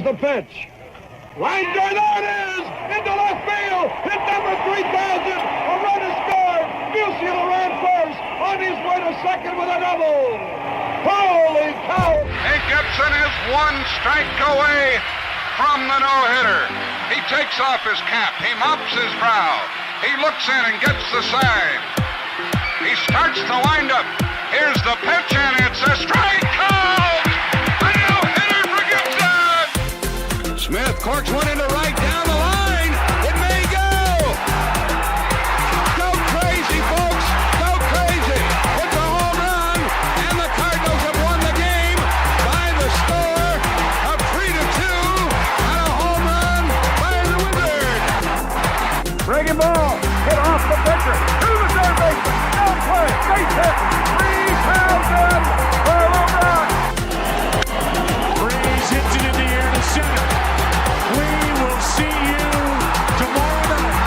Here's the pitch. Line drive, there it is! Into left field! Hit number 3,000! A run is scored! Musiala ran first, on his way to second with a double! Holy cow! Hank Gibson is one strike away from the no-hitter. He takes off his cap. He mops his brow. He looks in and gets the sign. He starts the windup. Here's the pitch, and it's a strike out! A no-hitter for Gibson! Smith corks one into right down the line. It may go! Go crazy, folks! Go crazy! It's a home run, and the Cardinals have won the game by the score of 3-2 on a home run by the Wizard. Breaking ball, hit off the pitcher, to the third baseman, down play, base hit, 3,000 for a home run. Breeze hits it in the air to center. We will see you tomorrow night.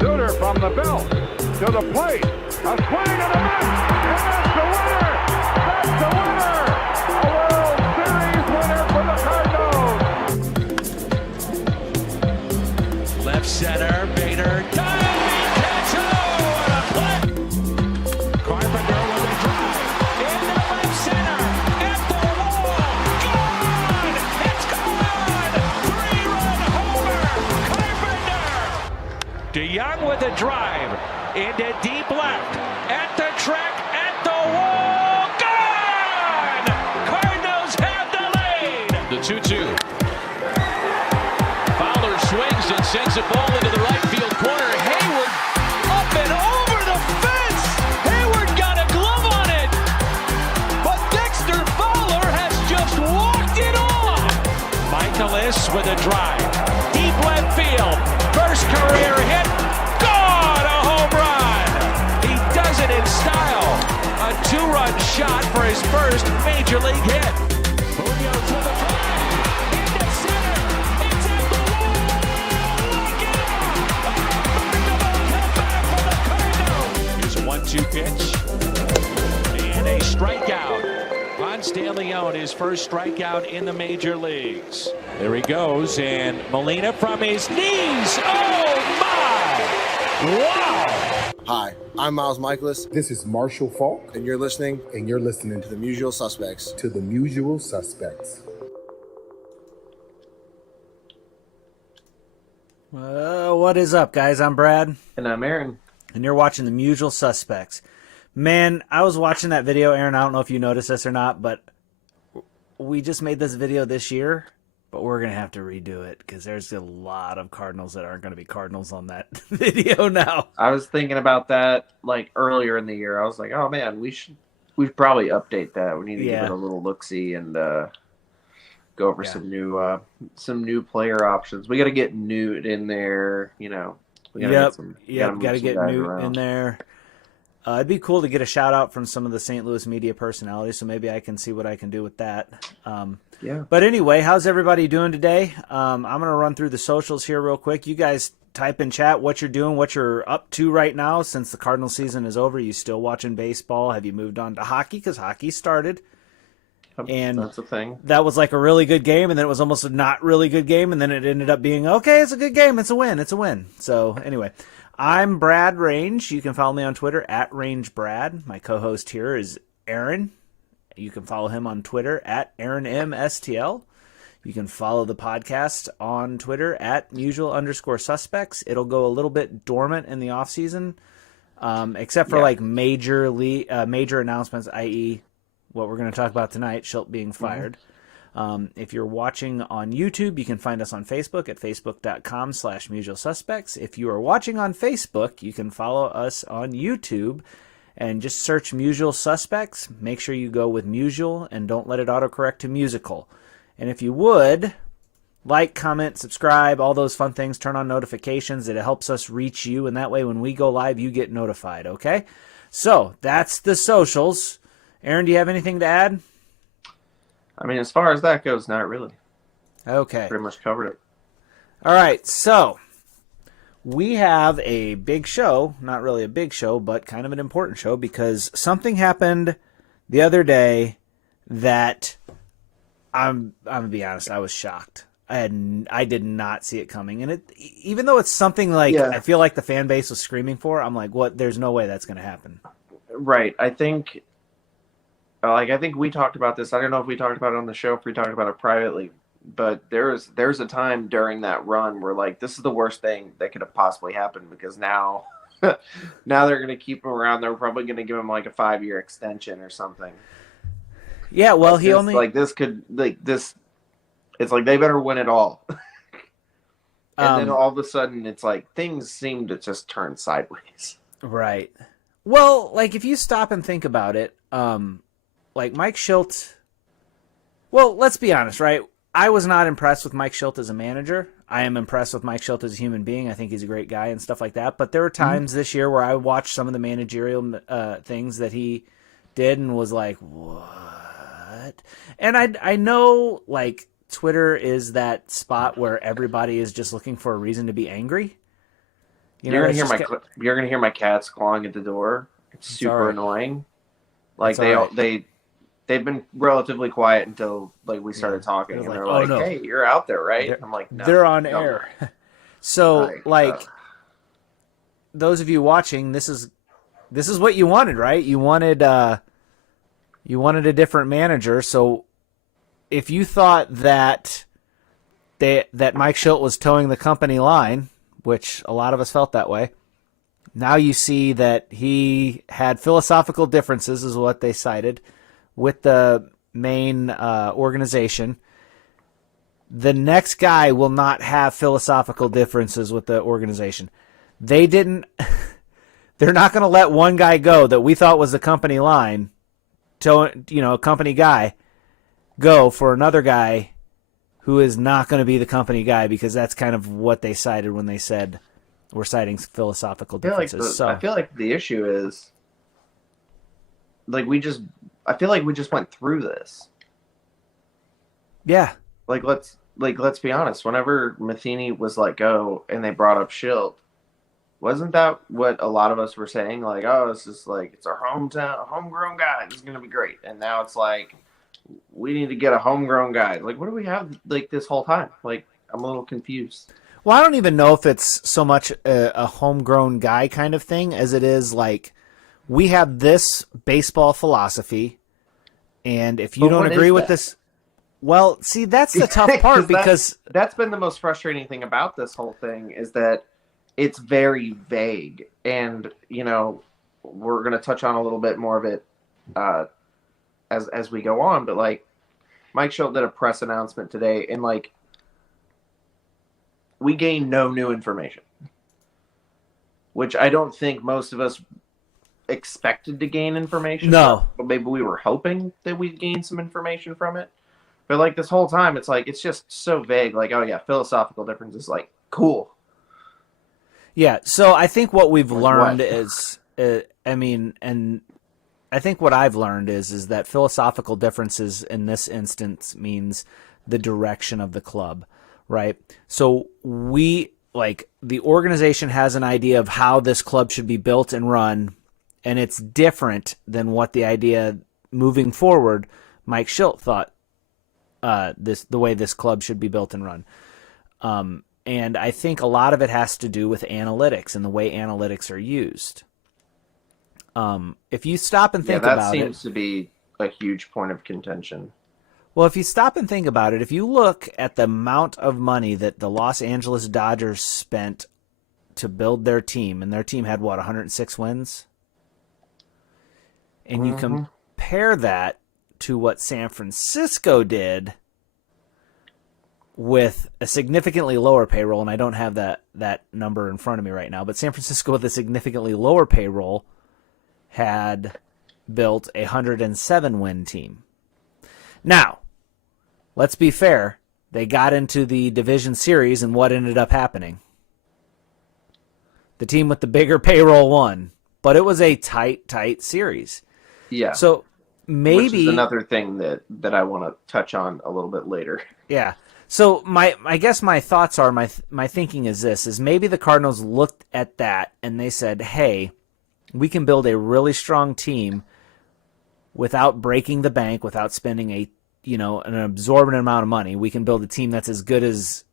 Suter from the belt to the plate, a swing and a miss, and that's the winner! That's the winner! A World Series winner for the Cardinals! Left center, Bader, diving catch, what a play! Carpenter with a drive, into left center, at the wall, gone! It's gone! Three-run homer, Carpenter! DeYoung with a drive, into deep left, at the track, at the wall, gone! Cardinals have the lead! The 2-2. Fowler swings and sends the ball into the right field corner. Hayward up and over the fence. Hayward got a glove on it. But Dexter Fowler has just walked it off. Michaelis with a drive. Deep left field. First career hit. Gone! A home run. He does it in style. A two-run shot for his first major league hit. Munoz with a drive. Into center. It's at the wall. Look it up. Here's a 1-2 pitch. And a strikeout. Ponce de Leon, his first strikeout in the major leagues. There he goes, and Molina from his knees. Oh, my! Wow! Hi, I'm Miles Michaelis, This is Marshall Falk, and you're listening and you're listening to The Usual Suspects. to The Usual Suspects. What is up, guys? I'm Brad, And I'm Aaron. and you're watching The Usual Suspects. Man, I was watching that video, Aaron. I don't know if you noticed this or not, but we just made this video this year, but we're going to have to redo it because there's a lot of Cardinals that aren't going to be Cardinals on that video now. I was thinking about that like earlier in the year. I was like, oh man, we should probably update that. We need to give it a little look-see and go over some new player options. We got to get Newt in there, you know. We gotta Got to get Newt in there. It'd be cool to get a shout out from some of the St. Louis media personalities, so maybe I can see what I can do with that. But anyway, how's everybody doing today? I'm going to run through the socials here real quick. You guys type in chat what you're doing, what you're up to right now since the Cardinal season is over. You still watching baseball? Have you moved on to hockey? Because hockey started. And that's a thing. That was like a really good game, and then it was almost a not really good game, and then it ended up being, okay, it's a good game. It's a win. It's a win. So anyway, I'm Brad Range. You can follow me on Twitter at RangeBrad. My co-host here is Aaron. You can follow him on Twitter at AaronMSTL. You can follow the podcast on Twitter at usual_suspects. It'll go a little bit dormant in the off season, except for like major announcements, i.e., what we're going to talk about tonight, Shildt being fired. If you're watching on YouTube, you can find us on Facebook at facebook.com/mutualsuspects. If you are watching on Facebook, you can follow us on YouTube and just search Mutual Suspects. Make sure you go with Mutual and don't let it autocorrect to musical. And if you would, like, comment, subscribe, all those fun things, turn on notifications. It helps us reach you, and that way when we go live, you get notified, okay? So that's the socials. Aaron, do you have anything to add? I mean, as far as that goes, not really. Okay. Pretty much covered it. All right, so we have a big show, not really a big show, but kind of an important show, because something happened the other day that I'm going to be honest, I was shocked. I did not see it coming. And even though it's something like I feel like the fan base was screaming for, I'm like, what? There's no way that's going to happen. Right. I think we talked about this. I don't know if we talked about it on the show, if we talked about it privately, but there's a time during that run where like this is the worst thing that could have possibly happened, because now they're going to keep him around. They're probably going to give him like a 5-year extension or something. Yeah, well, it's like they better win it all. And then all of a sudden it's like things seem to just turn sideways. Right. Well, like if you stop and think about it, like Mike Shildt, well, let's be honest, right? I was not impressed with Mike Shildt as a manager. I am impressed with Mike Shildt as a human being. I think he's a great guy and stuff like that. But there were times this year where I watched some of the managerial things that he did and was like, what? And I know, like, Twitter is that spot where everybody is just looking for a reason to be angry. You're gonna hear my cats clawing at the door. It's super annoying. Like they've been relatively quiet until like we started talking, and they're like, "Hey, you're out there, right?" I'm like, "No, they're on air." So, those of you watching, this is what you wanted, right? You wanted a different manager. So, if you thought that Mike Shildt was towing the company line, which a lot of us felt that way, now you see that he had philosophical differences, is what they cited, with the main organization. The next guy will not have philosophical differences with the organization. They're not going to let one guy go that we thought was the company line, a company guy, go for another guy who is not going to be the company guy, because that's kind of what they cited when they said we're citing philosophical differences. I feel like the issue is I feel like we just went through this. Yeah. Let's be honest. Whenever Matheny was let go and they brought up Shildt, wasn't that what a lot of us were saying? Like, oh, it's just like, it's our homegrown guy. This is going to be great. And now it's like, we need to get a homegrown guy. Like, what do we have like this whole time? Like, I'm a little confused. Well, I don't even know if it's so much a homegrown guy kind of thing as it is like, we have this baseball philosophy, and if you don't agree with this, well, see, that's the tough part, because that's been the most frustrating thing about this whole thing, is that it's very vague. And, we're going to touch on a little bit more of it as we go on, but like Mike Shildt did a press announcement today, and like we gained no new information, which I don't think most of us expected to gain information. No, but maybe we were hoping that we'd gain some information from it. But like this whole time, it's like it's just so vague. Like, oh yeah, philosophical differences. Like, cool. Yeah. So I think what we've learned is, and I think what I've learned is that philosophical differences in this instance means the direction of the club, right? So the organization has an idea of how this club should be built and run, and it's different than what the idea moving forward Mike Shildt thought the way this club should be built and run. And I think a lot of it has to do with analytics and the way analytics are used. If you stop and think about it, that seems to be a huge point of contention. Well, if you stop and think about it, if you look at the amount of money that the Los Angeles Dodgers spent to build their team, and their team had 106 wins, and you compare that to what San Francisco did with a significantly lower payroll, and I don't have that number in front of me right now, but San Francisco with a significantly lower payroll had built a 107-win team. Now, let's be fair. They got into the division series, and what ended up happening? The team with the bigger payroll won, but it was a tight series. Yeah. So maybe... Which is another thing that I want to touch on a little bit later. Yeah. So I guess my thoughts are, my thinking is this, is maybe the Cardinals looked at that and they said, hey, we can build a really strong team without breaking the bank, without spending an absorbent amount of money. We can build a team that's as good as,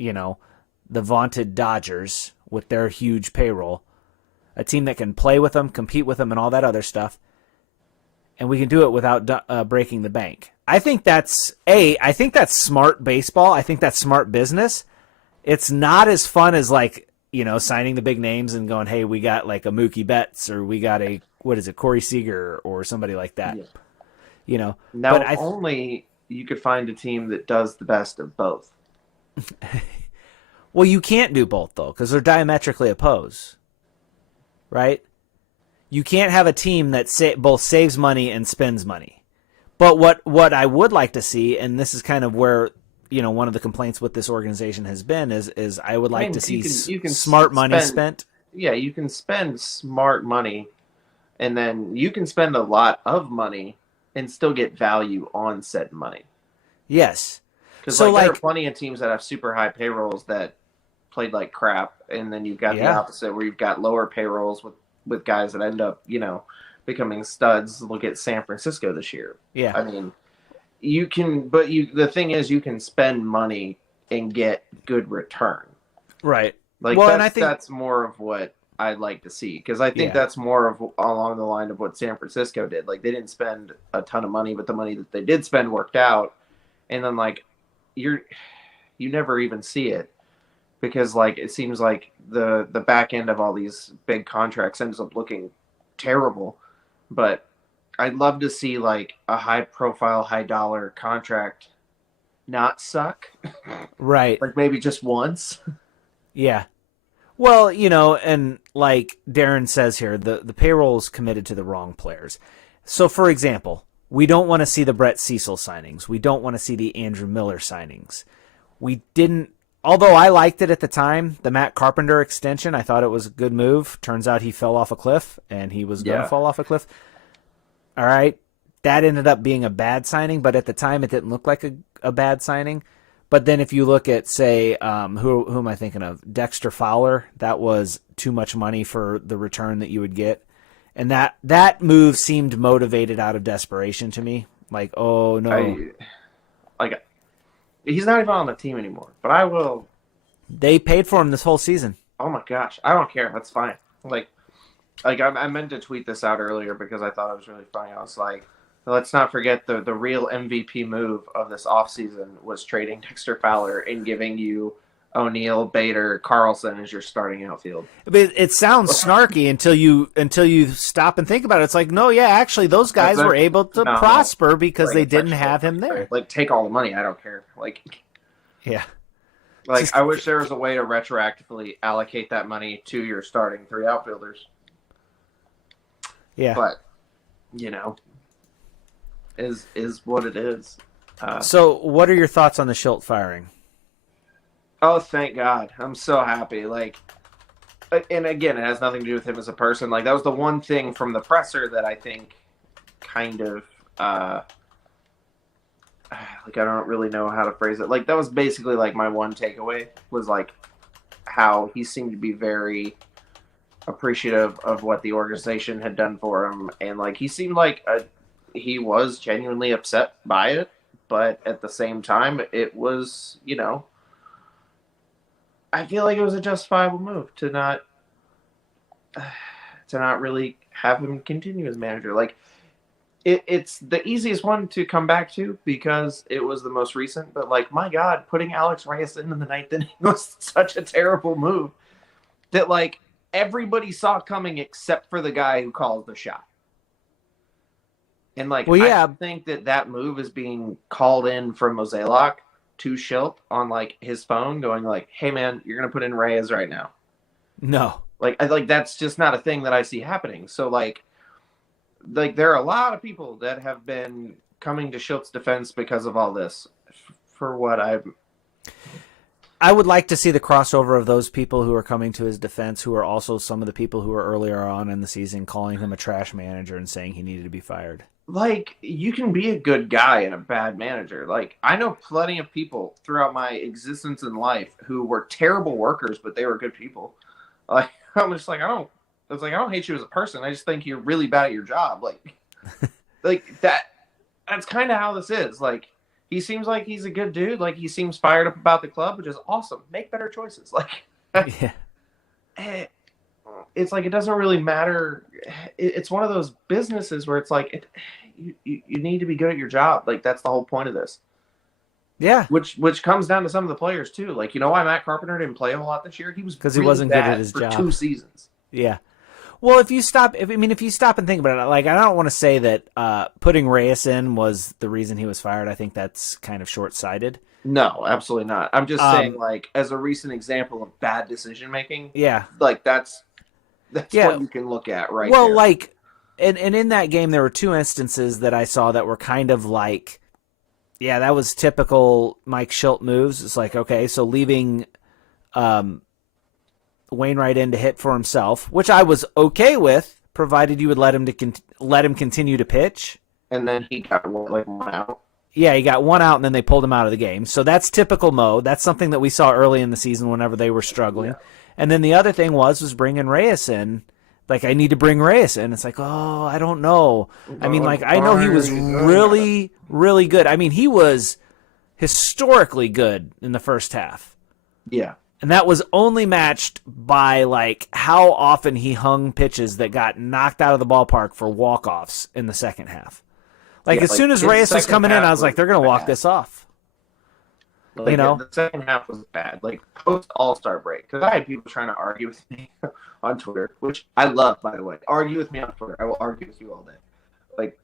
the vaunted Dodgers with their huge payroll, a team that can play with them, compete with them, and all that other stuff. And we can do it without breaking the bank. I think that's smart baseball. I think that's smart business. It's not as fun as signing the big names and going, hey, we got like a Mookie Betts or we got Corey Seager or somebody like that. Yeah. Now only you could find a team that does the best of both. Well, you can't do both though, because they're diametrically opposed, right? You can't have a team that both saves money and spends money. But what I would like to see, and this is kind of where one of the complaints with this organization has been, is I would like to see smart money spent. Yeah, you can spend smart money, and then you can spend a lot of money and still get value on said money. Yes. Because there are plenty of teams that have super high payrolls that played like crap, and then you've got the opposite where you've got lower payrolls with guys that end up, becoming studs. Look at San Francisco this year. Yeah. I mean, you can, but the thing is, you can spend money and get good return. Right. And I think that's more of what I'd like to see, because I think that's more of along the line of what San Francisco did. Like, they didn't spend a ton of money, but the money that they did spend worked out. And then you never even see it, because it seems like the back end of all these big contracts ends up looking terrible. But I'd love to see a high profile, high dollar contract not suck. Right. Maybe just once. Yeah. Well, and like Darren says here, the payroll is committed to the wrong players. So, for example, we don't want to see the Brett Cecil signings. We don't want to see the Andrew Miller signings. Although I liked it at the time, the Matt Carpenter extension, I thought it was a good move. Turns out he fell off a cliff, and he was going to fall off a cliff. All right. That ended up being a bad signing, but at the time it didn't look like a bad signing. But then if you look at, say, who am I thinking of? Dexter Fowler, that was too much money for the return that you would get. And that move seemed motivated out of desperation to me. Oh, no. He's not even on the team anymore, but I will. They paid for him this whole season. Oh my gosh. I don't care. That's fine. I meant to tweet this out earlier because I thought it was really funny. I was like, let's not forget the real MVP move of this offseason was trading Dexter Fowler and giving you O'Neill, Bader, Carlson as your starting outfield. But it sounds snarky until you stop and think about it. It's no, actually those guys were able to prosper because they didn't have him there. Take all the money. I don't care. Yeah. I wish there was a way to retroactively allocate that money to your starting three outfielders. Yeah. But, is what it is. So what are your thoughts on the Shildt firing? Oh, thank God. I'm so happy. And again, it has nothing to do with him as a person. That was the one thing from the presser that I think kind of, I don't really know how to phrase it. That was basically my one takeaway was how he seemed to be very appreciative of what the organization had done for him. And he seemed he was genuinely upset by it. But at the same time, it was, I feel like it was a justifiable move to not really have him continue as manager. It's the easiest one to come back to because it was the most recent. But my God, putting Alex Reyes in the ninth inning was such a terrible move that everybody saw coming except for the guy who calls the shot. And I think that move is being called in from Mozeliak to Shildt on his phone going hey man, you're going to put in Reyes right now. No. That's just not a thing that I see happening. So there are a lot of people that have been coming to Shilt's defense because of all this for what I would like to see the crossover of those people who are coming to his defense, who are also some of the people who were earlier on in the season calling him a trash manager and saying he needed to be fired. Like, you can be a good guy and a bad manager. Like, I know plenty of people throughout my existence in life who were terrible workers, but they were good people. Like, I'm just like, I don't hate you as a person. I just think you're really bad at your job. Like, that's kind of how this is. Like, he seems like he's a good dude. Like, he seems fired up about the club, which is awesome. Make better choices. Like, yeah. It's like, it doesn't really matter. It's one of those businesses where it's like, you need to be good at your job. Like, that's the whole point of this. Yeah. Which comes down to some of the players too. Like, you know why Matt Carpenter didn't play a whole lot this year? He was because really he wasn't good bad at his for job. 2 seasons. Yeah. Well, if you stop and think about it, like, I don't want to say that putting Reyes in was the reason he was fired. I think that's kind of short-sighted. No, absolutely not. I'm just saying, like, as a recent example of bad decision making. Yeah. Like, that's what you can look at right well, there. like, and in that game, there were 2 instances that I saw that were kind of like, yeah, that was typical Mike Shildt moves. It's like, okay, so leaving Wainwright in to hit for himself, which I was okay with, provided you would let him continue to pitch. And then he got one out. Yeah, he got 1 out, and then they pulled him out of the game. So that's typical Mo. That's something that we saw early in the season whenever they were struggling. Yeah. And then the other thing was bringing Reyes in. Like, I need to bring Reyes in. It's like, oh, I don't know. I mean, like, I know he was really, really good. I mean, he was historically good in the first half. Yeah. And that was only matched by, like, how often he hung pitches that got knocked out of the ballpark for walk-offs in the second half. Like, as soon as Reyes was coming in, I was like, they're going to walk this off. Like, you know? The second half was bad. Like, post All-Star break. Because I had people trying to argue with me on Twitter, which I love, by the way. Argue with me on Twitter. I will argue with you all day. Like,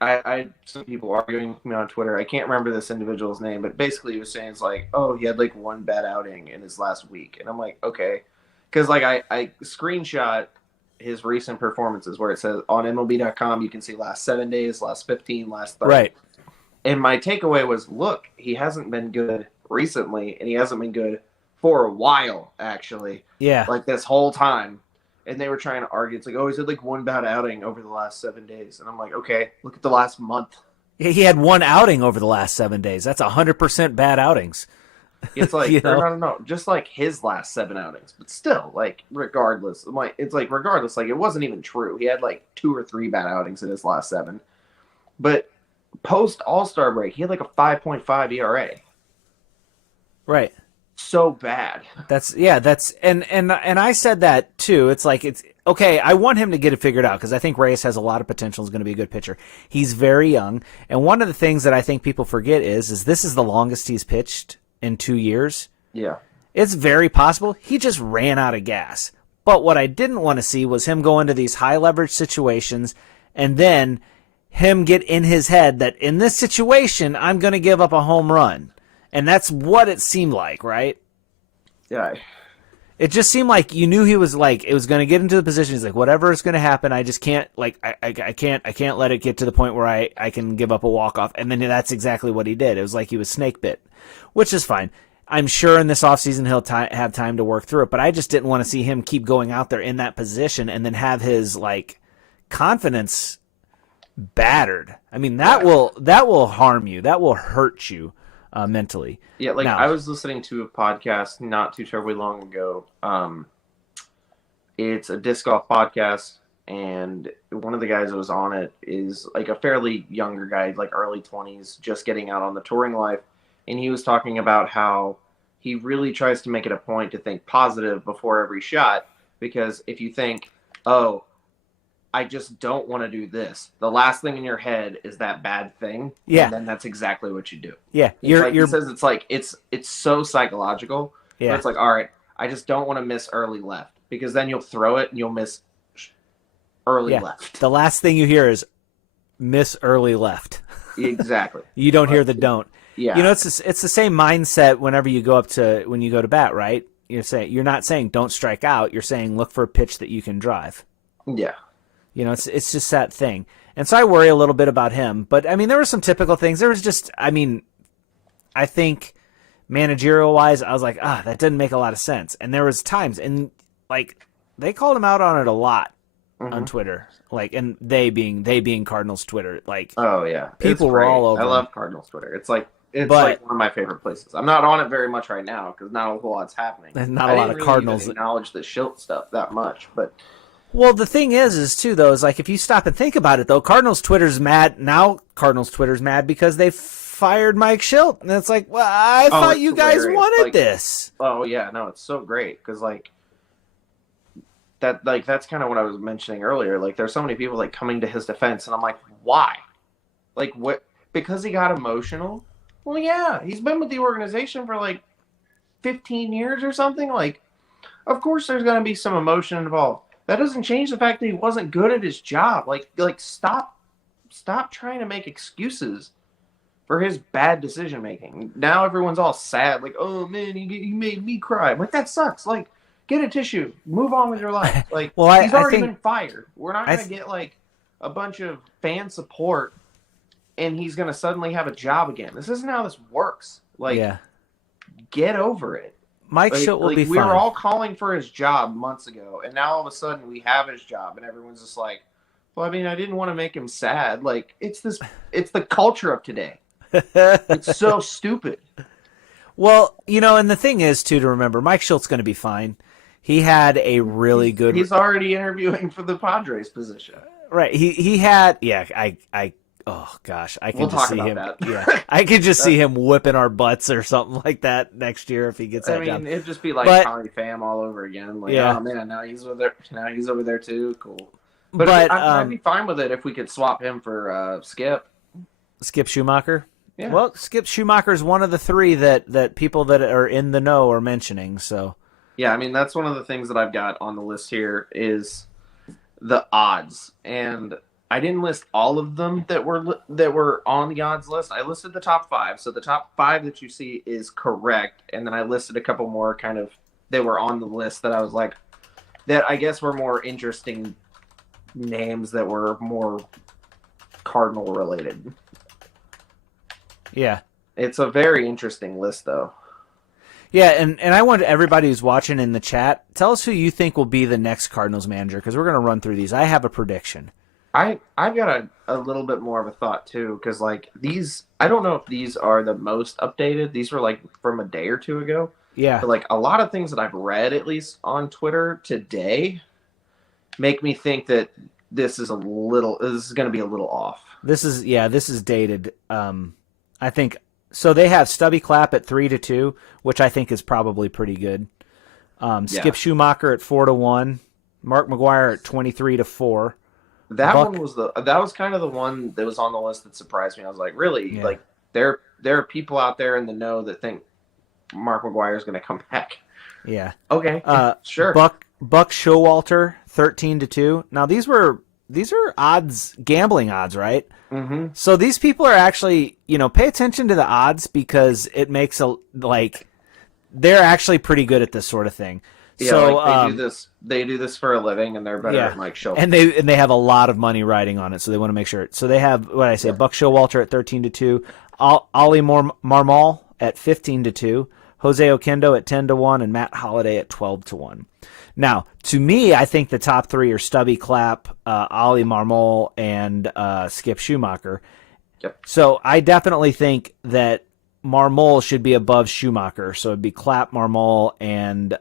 I had some people arguing with me on Twitter. I can't remember this individual's name, but basically he was saying, it's like, oh, he had, like, 1 bad outing in his last week. And I'm like, okay. Because, like, I screenshot his recent performances where it says on MLB.com you can see last 7 days, last 15, last 30. Right. And my takeaway was, look, he hasn't been good recently, and he hasn't been good for a while, actually. Yeah. Like, this whole time. And they were trying to argue. It's like, oh, he's had, like, 1 bad outing over the last 7 days. And I'm like, okay, look at the last month. He had 1 outing over the last 7 days. That's 100% bad outings. It's like, You know? no, just like his last 7 outings. But still, like, regardless. It's like, regardless, like, it wasn't even true. He had, like, 2 or 3 bad outings in his last 7. But post All-Star break, he had like a 5.5 ERA. Right. So bad. And I said that too. It's like, it's okay. I want him to get it figured out because I think Reyes has a lot of potential. Is going to be a good pitcher. He's very young, and one of the things that I think people forget is this is the longest he's pitched in 2 years. Yeah, it's very possible he just ran out of gas. But what I didn't want to see was him go into these high leverage situations and then him get in his head that in this situation, I'm going to give up a home run. And that's what it seemed like, right? Yeah. It just seemed like you knew he was like, it was going to get into the position. He's like, whatever is going to happen, I just can't, like, I can't let it get to the point where I can give up a walk-off. And then that's exactly what he did. It was like he was snake bit, which is fine. I'm sure in this offseason he'll have time to work through it, but I just didn't want to see him keep going out there in that position and then have his, like, confidence battered. I mean, that will harm you. That will hurt you mentally. Yeah, like now, I was listening to a podcast not too terribly long ago. It's a disc golf podcast, and one of the guys that was on it is like a fairly younger guy, like early 20s, just getting out on the touring life. And he was talking about how he really tries to make it a point to think positive before every shot, because if you think, oh, I just don't want to do this, the last thing in your head is that bad thing. Yeah. And then that's exactly what you do. Yeah. He says it's like, it's so psychological. Yeah. It's like, all right, I just don't want to miss early left, because then you'll throw it and you'll miss early left. The last thing you hear is miss early left. Exactly. You don't hear the don't. Yeah. You know, it's the same mindset whenever you go when you go to bat, right? You're not saying don't strike out. You're saying look for a pitch that you can drive. Yeah. You know, it's just that thing. And so I worry a little bit about him. But, I mean, there were some typical things. There was just, I mean, I think managerial wise, I was like, that didn't make a lot of sense. And there was times, and like they called him out on it a lot on Twitter. Like, and they being Cardinals Twitter. Like, oh yeah, people were all over. I love Cardinals Twitter. It's like one of my favorite places. I'm not on it very much right now because not a whole lot's happening. Not a lot of Cardinals. Even acknowledge the Shildt stuff that much, but. Well, the thing is too, though, is like if you stop and think about it, though, Cardinals Twitter's mad now. Cardinals Twitter's mad because they fired Mike Shildt, and it's like, well, I thought you guys wanted this. Oh yeah, no, it's so great because like that, like that's kind of what I was mentioning earlier. Like, there's so many people like coming to his defense, and I'm like, why? Like, what? Because he got emotional? Well, yeah, he's been with the organization for like 15 years or something. Like, of course, there's gonna be some emotion involved. That doesn't change the fact that he wasn't good at his job. Like stop trying to make excuses for his bad decision making. Now everyone's all sad, like, oh man, he made me cry. I'm like, that sucks. Like, get a tissue, move on with your life. Like, well, he's already been fired. We're not gonna get like a bunch of fan support, and he's gonna suddenly have a job again. This isn't how this works. Like, get over it. Mike Shildt will be fine. We were all calling for his job months ago, and now all of a sudden we have his job, and everyone's just like, well, I mean, I didn't want to make him sad. Like, it's the culture of today. It's so stupid. Well, and the thing is, too, to remember, Mike Shilt's going to be fine. He had a really good... He's already interviewing for the Padres position. Right. He had... Yeah, oh gosh, I can just see him. Yeah, I could just see him whipping our butts or something like that next year if he gets that job. It'd just be like Tommy Pham all over again. Like, oh man, now he's over there. Now he's over there too. Cool. But I'd be fine with it if we could swap him for Skip Schumacher. Yeah. Well, Skip Schumacher is one of the three that people that are in the know are mentioning. So. Yeah, I mean that's one of the things that I've got on the list here is the odds and. I didn't list all of them that were on the odds list. I listed the top 5. So the top 5 that you see is correct. And then I listed a couple more kind of that were on the list that I was like, that I guess were more interesting names that were more Cardinal related. Yeah. It's a very interesting list though. Yeah, and I want everybody who's watching in the chat, tell us who you think will be the next Cardinals manager because we're going to run through these. I have a prediction. I've got a little bit more of a thought too, because like these, I don't know if these are the most updated. These were like from a day or two ago. Yeah. But like a lot of things that I've read, at least on Twitter today, make me think that this is going to be a little off. This is dated. I think so. They have Stubby Clapp at 3-2, which I think is probably pretty good. Skip Schumacher at 4-1, Mark McGwire at 23-4. That was kind of the one that was on the list that surprised me. I was like, really? Yeah. Like there are people out there in the know that think Mark McGwire is going to come back. Yeah. Okay. Sure. Buck Showalter 13-2. Now these are odds, gambling odds, right? Mm-hmm. So these people are actually, pay attention to the odds because it makes they're actually pretty good at this sort of thing. Yeah, so like they do this for a living, and they're better at Mike Shildt. And they have a lot of money riding on it, so they want to make sure. So they have Buck Showalter at 13-2, Ollie Marmol at 15-2, Jose Oquendo at 10-1, and Matt Holliday at 12-1. Now, to me, I think the top 3 are Stubby Clapp, Ollie Marmol, and Skip Schumacher. Yep. So I definitely think that Marmol should be above Schumacher, so it'd be Clapp, Marmol, and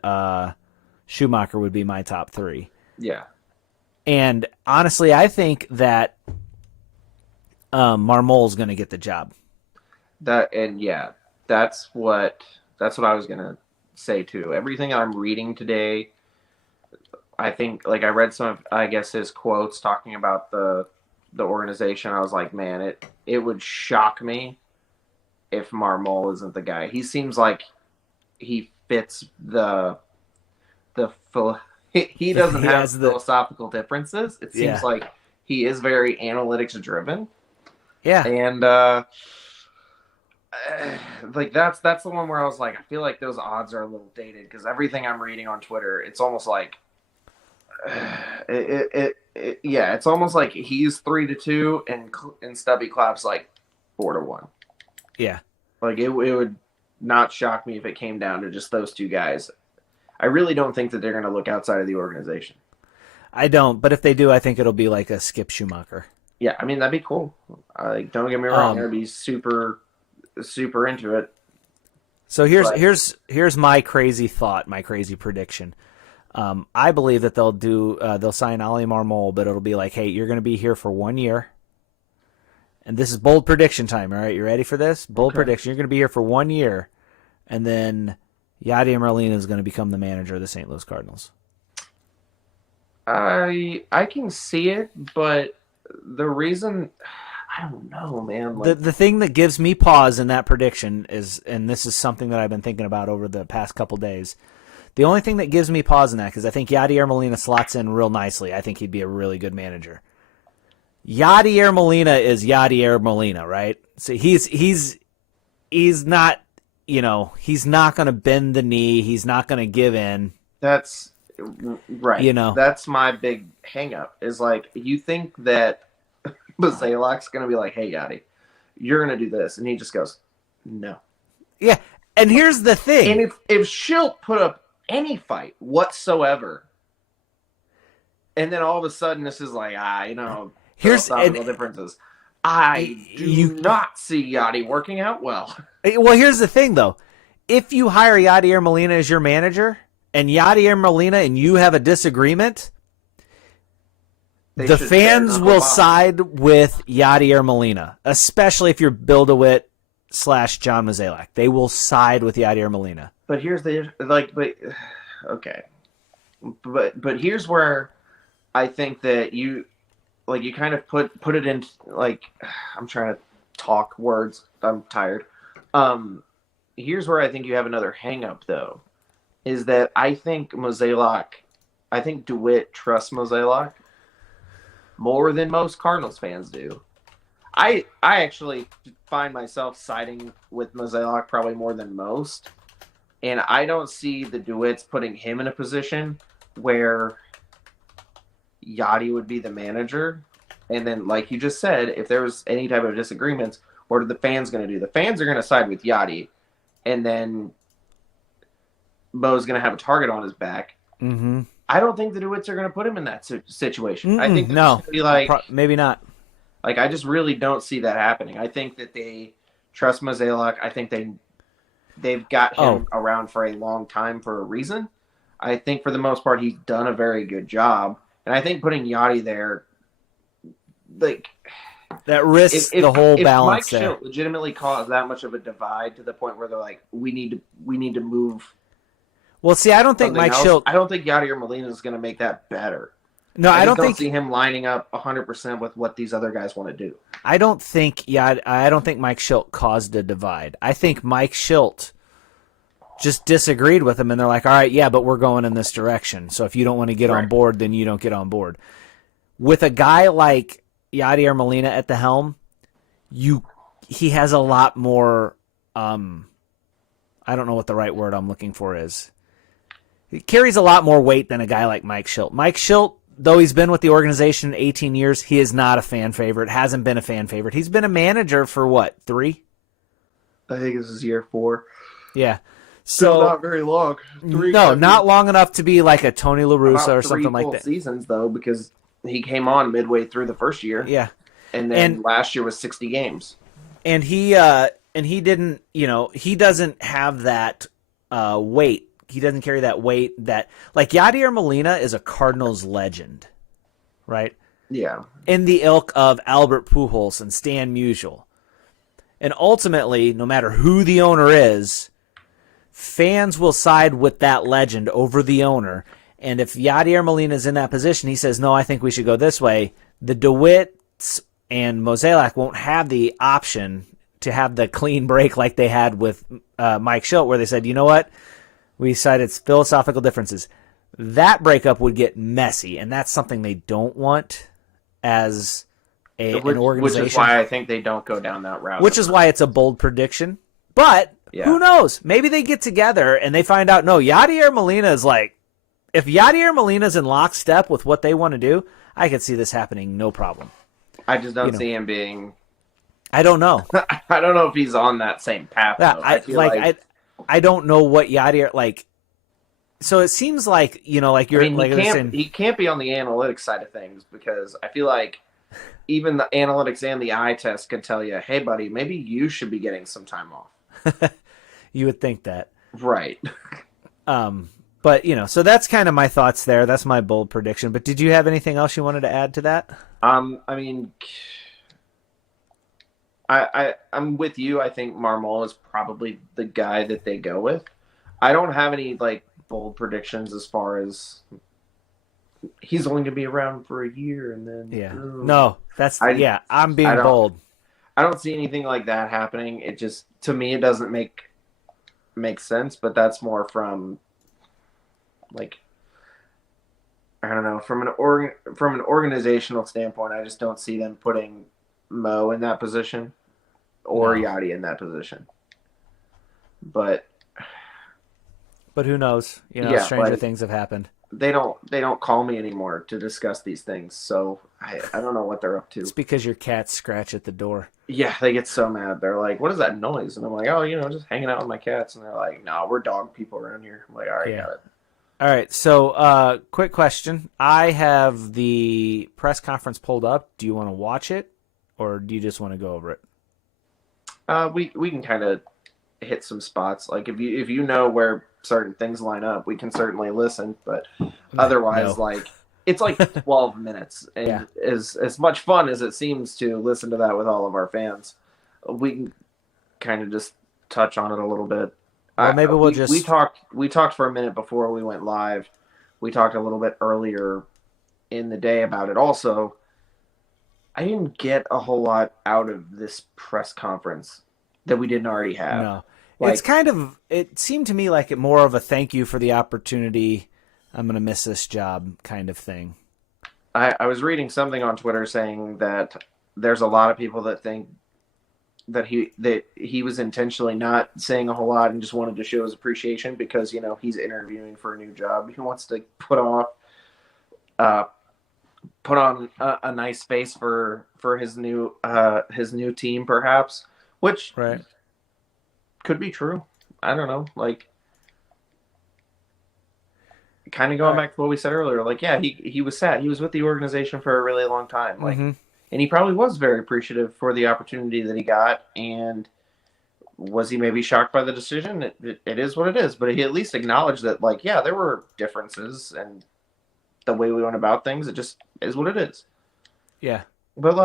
Schumacher would be my top 3. Yeah. And honestly, I think that Marmol's going to get the job. That's what I was going to say too. Everything I'm reading today, I think, like I read some of, I guess, his quotes talking about the organization. I was like, man, it would shock me if Marmol isn't the guy. He seems like he fits he doesn't have philosophical differences. It seems like he is very analytics driven. Yeah. And like that's the one where I was like, I feel like those odds are a little dated because everything I'm reading on Twitter, it's almost like it's almost like he's 3-2 and Stubby Clapp's like 4-1. Yeah. Like it would not shock me if it came down to just those two guys. I really don't think that they're going to look outside of the organization. I don't, but if they do, I think it'll be like a Skip Schumacher. Yeah, I mean, that'd be cool. Don't get me wrong. I'd be super, super into it. So here's my crazy thought, my crazy prediction. I believe that they'll sign Ali Marmol, but it'll be like, hey, you're going to be here for 1 year. And this is bold prediction time, all right? You ready for this? Bold prediction. You're going to be here for 1 year, and then Yadier Molina is going to become the manager of the St. Louis Cardinals. I can see it, but the reason, I don't know, man. The thing that gives me pause in that prediction is, and this is something that I've been thinking about over the past couple days, the only thing that gives me pause in that, because I think Yadier Molina slots in real nicely. I think he'd be a really good manager. Yadier Molina is Yadier Molina, right? So he's not, he's not going to bend the knee. He's not going to give in. That's right. That's my big hang up is like, you think that Mozeliak's going to be like, hey, Yadi, you're going to do this. And he just goes, no. Yeah. And here's the thing. And if Shildt put up any fight whatsoever, and then all of a sudden this is like, here's differences. I do not see Yadi working out well. Well, here's the thing, though. If you hire Yadier Molina as your manager, and Yadier Molina and you have a disagreement, the fans will side with Yadier Molina, especially if you're Bill DeWitt / John Mozeliak. They will side with Yadier Molina. But here's but here's where I think that you kind of put it in, I'm trying to talk words. I'm tired. Here's where I think you have another hang up, though, is that I think DeWitt trusts Mozeliak more than most Cardinals fans do. I actually find myself siding with Mozeliak probably more than most. And I don't see the DeWitts putting him in a position where Yadi would be the manager. And then, like you just said, if there was any type of disagreements, what are the fans going to do? The fans are going to side with Yadi. And then Mo's going to have a target on his back. Mm-hmm. I don't think the DeWitts are going to put him in that situation. I think no, be maybe not. I just really don't see that happening. I think that they trust Mozeliak. I think they've got him around for a long time for a reason. I think for the most part he's done a very good job, and I think putting Yadi there, that risks the whole balance. If Mike Shildt legitimately caused that much of a divide to the point where they're like, we need to move. Well, see, I don't think Mike Shildt. I don't think Yadier Molina is going to make that better. No, I don't see him lining up 100% with what these other guys want to do. I don't think Mike Shildt caused a divide. I think Mike Shildt just disagreed with him, and they're like, all right, yeah, but we're going in this direction. So if you don't want to get on board, then you don't get on board. With a guy like Yadier Molina at the helm, he has a lot more, I don't know what the right word I'm looking for is. He carries a lot more weight than a guy like Mike Shildt. Mike Shildt, though he's been with the organization 18 years, he is not a fan favorite, hasn't been a fan favorite. He's been a manager for what, 3? I think this is year 4. Yeah. So not very long. Not long enough to be like a Tony La Russa or something like that. 3 seasons, though, because he came on midway through the first year. Yeah. And then last year was 60 games. And he didn't, he doesn't have that weight. He doesn't carry that weight that, like, Yadier Molina is a Cardinals legend, right? Yeah. In the ilk of Albert Pujols and Stan Musial. And ultimately, no matter who the owner is, fans will side with that legend over the owner. And if Yadier Molina is in that position, he says, no, I think we should go this way. The DeWitts and Mozeliak won't have the option to have the clean break like they had with Mike Shildt, where they said, you know what? We decided it's philosophical differences. That breakup would get messy, and that's something they don't want as an organization. Which is why I think they don't go down that route. Which is why it's a bold prediction. But who knows? Maybe they get together and they find out, no, Yadier Molina is like, if Yadier Molina's in lockstep with what they want to do, I could see this happening, no problem. I just don't see him being... I don't know. I don't know if he's on that same path. Yeah, I don't know what Yadier like. So it seems like, like you're he can't be on the analytics side of things, because I feel like even the analytics and the eye test could tell you, hey, buddy, maybe you should be getting some time off. You would think that. Right. But, so that's kind of my thoughts there. That's my bold prediction. But did you have anything else you wanted to add to that? I mean, I'm with you. I think Marmol is probably the guy that they go with. I don't have any, bold predictions as far as he's only going to be around for a year and then. Yeah. No, I'm being bold. I don't see anything like that happening. It just, to me, it doesn't make sense, but that's more from, I don't know, from an organizational standpoint, I just don't see them putting Mo in that position or Yachty in that position. But who knows? Stranger things have happened. They don't call me anymore to discuss these things, so I don't know what they're up to. It's because your cats scratch at the door. Yeah, they get so mad. They're like, "What is that noise?" And I'm like, "Oh, just hanging out with my cats." And they're like, "No, we're dog people around here." I'm like, "All right, got it." All right, so quick question. I have the press conference pulled up. Do you want to watch it, or do you just want to go over it? We can kind of hit some spots. Like if you know where certain things line up, we can certainly listen. But otherwise, it's 12 minutes, and as much fun as it seems to listen to that with all of our fans, we can kind of just touch on it a little bit. Well, maybe we talked for a minute before we went live. We talked a little bit earlier in the day about it. Also, I didn't get a whole lot out of this press conference that we didn't already have. No. It seemed to me like it more of a thank you for the opportunity. I'm going to miss this job kind of thing. I was reading something on Twitter saying that there's a lot of people that think that he was intentionally not saying a whole lot and just wanted to show his appreciation because, he's interviewing for a new job. He wants to put on a nice face for his new team, perhaps, which could be true. I don't know. Kind of going back to what we said earlier, he was sad. He was with the organization for a really long time. And he probably was very appreciative for the opportunity that he got. And was he maybe shocked by the decision? It is what it is. But he at least acknowledged that, there were differences and the way we went about things. It just is what it is. Yeah. But,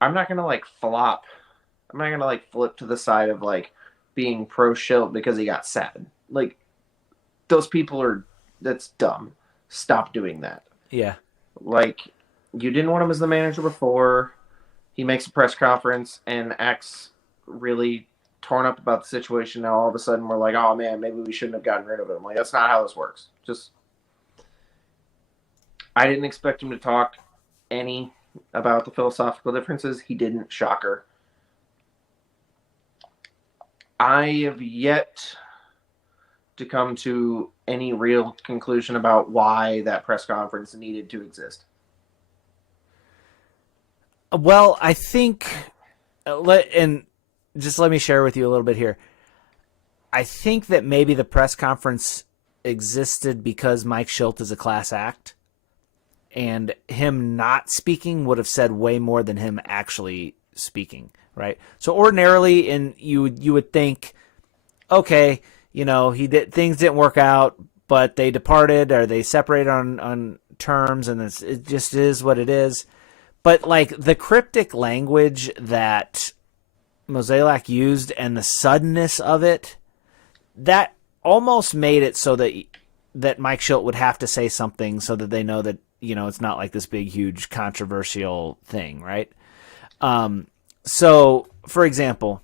I'm not going to, flop. I'm not going to, flip to the side of, being pro Shildt because he got sad. Those people that's dumb. Stop doing that. Yeah. You didn't want him as the manager before. He makes a press conference and acts really torn up about the situation. Now all of a sudden we're like, oh man, maybe we shouldn't have gotten rid of him. That's not how this works. I didn't expect him to talk any about the philosophical differences. He didn't. Shocker. I have yet to come to any real conclusion about why that press conference needed to exist. Well, I think, and just let me share with you a little bit here. I think that maybe the press conference existed because Mike Shildt is a class act, and him not speaking would have said way more than him actually speaking, right? So ordinarily, you would think, okay, things didn't work out, but they departed or they separated on terms, and it just is what it is. But the cryptic language that Mozeliak used and the suddenness of it, that almost made it so that Mike Shildt would have to say something so that they know that, it's not this big, huge, controversial thing, right? So, for example,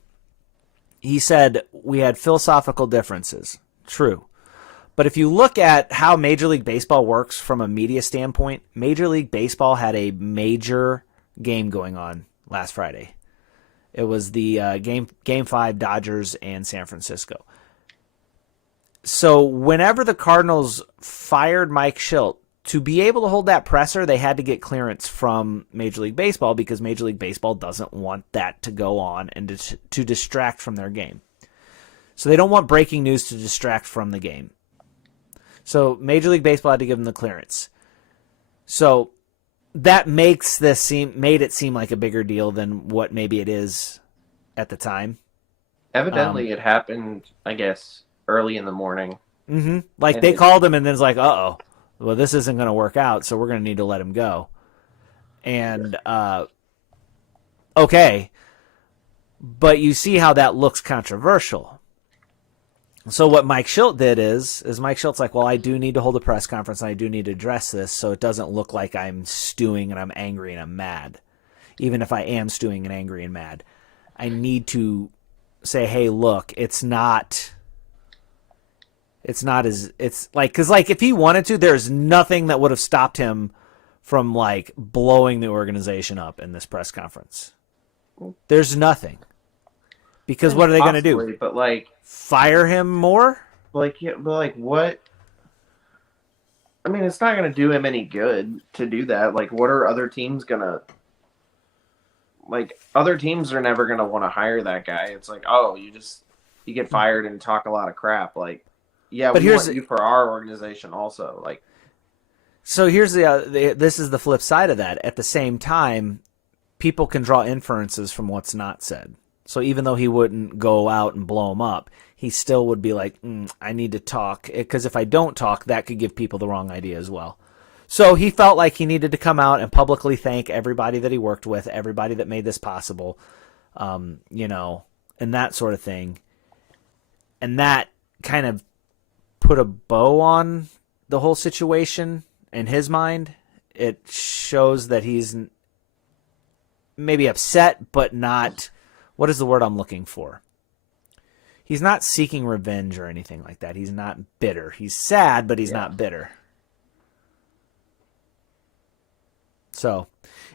he said we had philosophical differences. True. But if you look at how Major League Baseball works from a media standpoint, Major League Baseball had a major game going on last Friday. It was the Game 5 Dodgers and San Francisco. So whenever the Cardinals fired Mike Shildt, to be able to hold that presser, they had to get clearance from Major League Baseball because Major League Baseball doesn't want that to go on and to distract from their game. So they don't want breaking news to distract from the game. So Major League Baseball had to give them the clearance. So that made it seem like a bigger deal than what maybe it is at the time. Evidently, it happened, I guess, early in the morning. Mm-hmm. Like they called him and then it's like, uh-oh, well, this isn't going to work out, so we're going to need to let him go. And, okay. But you see how that looks controversial. So what Mike Shildt did is Mike Shildt's like, well, I do need to hold a press conference and I do need to address this so it doesn't look like I'm stewing and I'm angry and I'm mad. Even if I am stewing and angry and mad. I need to say, hey, look, it's like, because like if he wanted to, there's nothing that would have stopped him from like blowing the organization up in this press conference. There's nothing. Because what are they going to do? But like, fire him more? Like, yeah, but like what? I mean, it's not going to do him any good to do that. Like, what are other teams going to? Like, other teams are never going to want to hire that guy. It's like, oh, you get fired and talk a lot of crap. Like, yeah, but we want you for our organization also. Like, so here's this is the flip side of that. At the same time, people can draw inferences from what's not said. So even though he wouldn't go out and blow him up, he still would be like, I need to talk. Because if I don't talk, that could give people the wrong idea as well. So he felt like he needed to come out and publicly thank everybody that he worked with, everybody that made this possible, and that sort of thing. And that kind of put a bow on the whole situation in his mind. It shows that he's maybe upset, but not, what is the word I'm looking for? He's not seeking revenge or anything like that. He's not bitter. He's sad, but he's not bitter. So,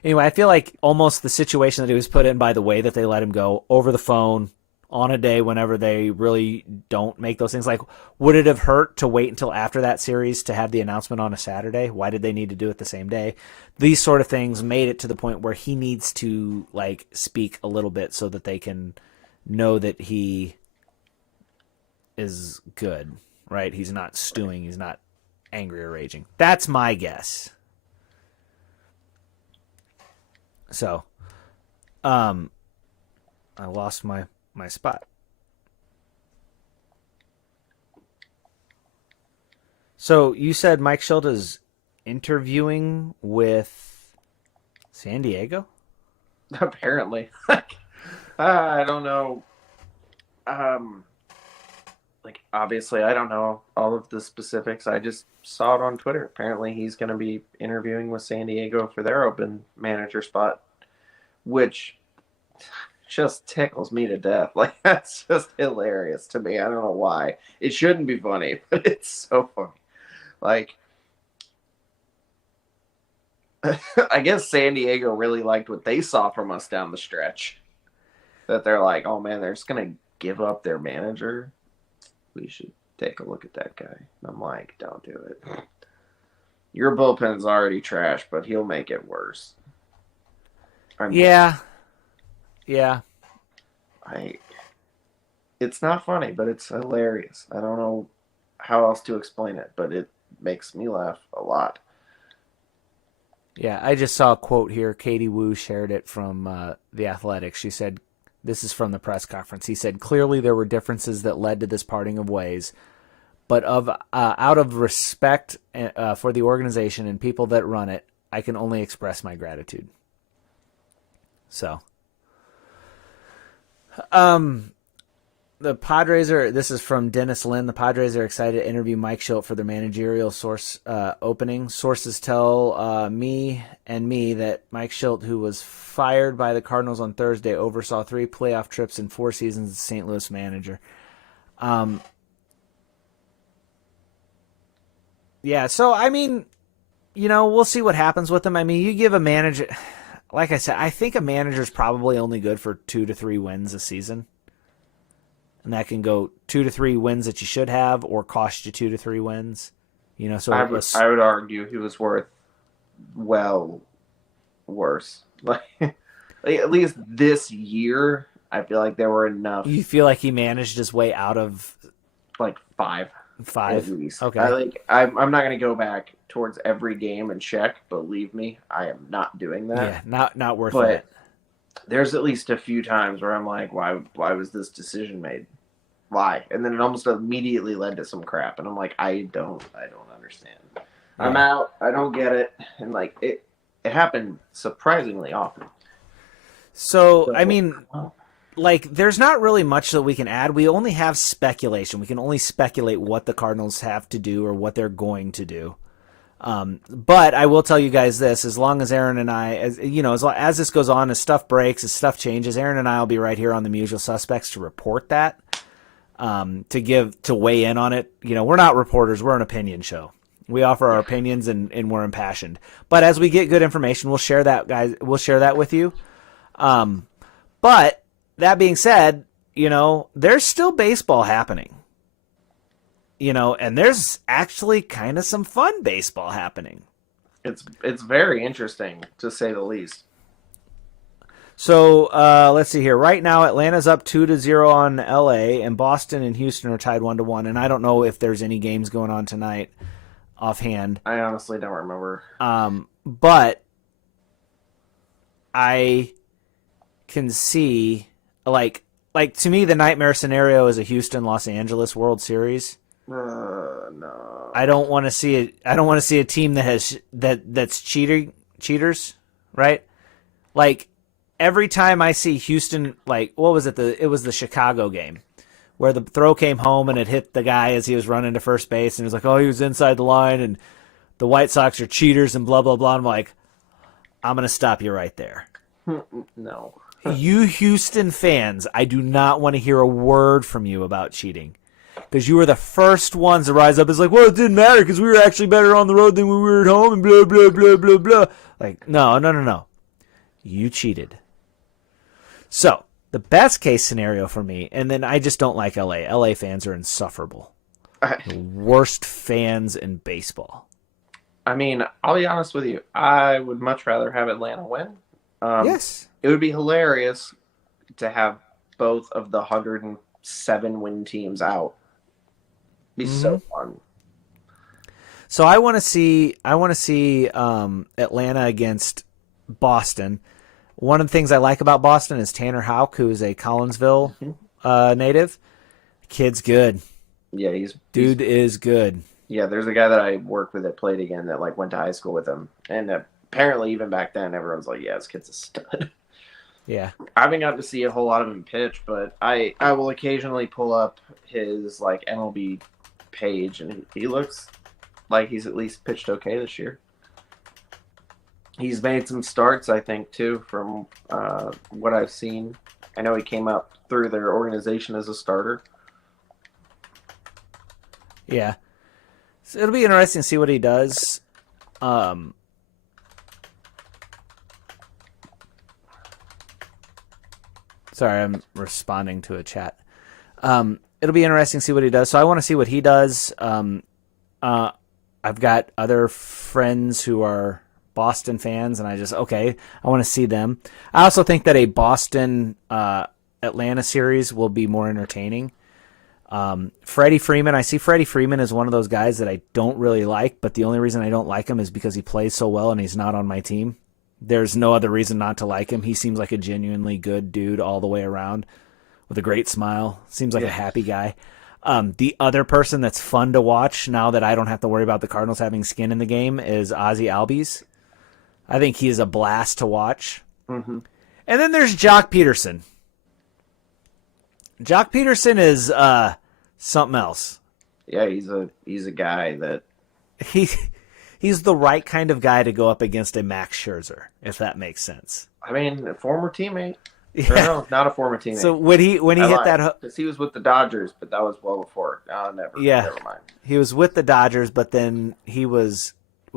anyway, I feel like almost the situation that he was put in by the way that they let him go over the phone on a day whenever they really don't make those things. Like, would it have hurt to wait until after that series to have the announcement on a Saturday? Why did they need to do it the same day? These sort of things made it to the point where he needs to, like, speak a little bit so that they can know that he is good, right? He's not stewing. He's not angry or raging. That's my guess. So, I lost my spot. So you said Mike Shildt is interviewing with San Diego? Apparently. I don't know. Like, obviously, I don't know all of the specifics. I just saw it on Twitter. Apparently, he's going to be interviewing with San Diego for their open manager spot, which just tickles me to death. Like, that's just hilarious to me. I don't know why. It shouldn't be funny, but it's so funny. Like, I guess San Diego really liked what they saw from us down the stretch. That they're like, oh man, they're just going to give up their manager. We should take a look at that guy. And I'm like, don't do it. Your bullpen's already trash, but he'll make it worse. Yeah. It's not funny, but it's hilarious. I don't know how else to explain it, but it makes me laugh a lot. Yeah, I just saw a quote here. Katie Wu shared it from The Athletic. She said, this is from the press conference. He said, clearly there were differences that led to this parting of ways, but out of respect for the organization and people that run it, I can only express my gratitude. So, the Padres this is from Dennis Lynn. The Padres are excited to interview Mike Shildt for their managerial source opening. Sources tell me that Mike Shildt, who was fired by the Cardinals on Thursday, oversaw 3 playoff trips in 4 seasons as St. Louis manager. Yeah, so, I mean, we'll see what happens with him. I mean, you give a manager, like I said, I think a manager's probably only good for 2 to 3 wins a season. And that can go 2 to 3 wins that you should have, or cost you 2 to 3 wins. So I would argue he was worth worse. Like at least this year, I feel like there were enough. You feel like he managed his way out of like five. Five? At least. Okay. I'm not going to go back towards every game and check. Believe me, I am not doing that. Yeah, not worth but it. There's at least a few times where I'm like, why was this decision made? Why? And then it almost immediately led to some crap, and I'm like, I don't understand. Yeah. I'm out. I don't get it, and like it happened surprisingly often. So I mean, like, there's not really much that we can add. We only have speculation. We can only speculate what the Cardinals have to do or what they're going to do. But I will tell you guys this: as long as Aaron and I, as this goes on, as stuff breaks, as stuff changes, Aaron and I will be right here on the Usual Suspects to report that, to weigh in on it. We're not reporters; we're an opinion show. We offer our opinions and we're impassioned. But as we get good information, we'll share that, guys. We'll share that with you. But that being said, there's still baseball happening. And there's actually kind of some fun baseball happening. It's very interesting, to say the least. So let's see here. Right now, Atlanta's up 2-0 on LA, and Boston and Houston are tied 1-1. And I don't know if there's any games going on tonight offhand. I honestly don't remember. But I can see, like to me, the nightmare scenario is a Houston-Los Angeles World Series. No. I don't want to see it. I don't want to see a team that's cheaters, right? Like every time I see Houston, like what was it? It was the Chicago game where the throw came home and it hit the guy as he was running to first base, and it was like, oh, he was inside the line, and the White Sox are cheaters and blah blah blah. I'm like, I'm gonna stop you right there. No. You Houston fans, I do not want to hear a word from you about cheating. Because you were the first ones to rise up. It's like, well, it didn't matter because we were actually better on the road than when we were at home and blah, blah, blah, blah, blah. Like, no. You cheated. So, the best case scenario for me, and then I just don't like LA. LA fans are insufferable. The worst fans in baseball. I mean, I'll be honest with you. I would much rather have Atlanta win. Yes. It would be hilarious to have both of the 107 win teams out. Be so fun. So I want to see Atlanta against Boston. One of the things I like about Boston is Tanner Houck, who is a Collinsville native. Kid's good. Yeah, is good. Yeah, there's a guy that I worked with that played again that went to high school with him, and apparently even back then everyone's like, yeah, this kid's a stud. Yeah. I haven't gotten to see a whole lot of him pitch, but I will occasionally pull up his MLB page, and he looks like he's at least pitched okay this year. He's made some starts, I think, too, from what I've seen. I know he came up through their organization as a starter. Yeah. So it'll be interesting to see what he does. Sorry, I'm responding to a chat. It'll be interesting to see what he does. So I want to see what he does. I've got other friends who are Boston fans, and I want to see them. I also think that a Boston Atlanta series will be more entertaining. Freddie Freeman, I see Freddie Freeman as one of those guys that I don't really like, but the only reason I don't like him is because he plays so well and he's not on my team. There's no other reason not to like him. He seems like a genuinely good dude all the way around with a great smile. Seems like a happy guy. The other person that's fun to watch now that I don't have to worry about the Cardinals having skin in the game is Ozzie Albies. I think he is a blast to watch. Mm-hmm. And then there's Jock Peterson. Jock Peterson is something else. Yeah, he's a guy that he's the right kind of guy to go up against a Max Scherzer, if that makes sense. I mean, a former teammate. Yeah. No, not a former teammate. So when he hit that, because he was with the Dodgers, but that was well before. Never mind. He was with the Dodgers, but then he was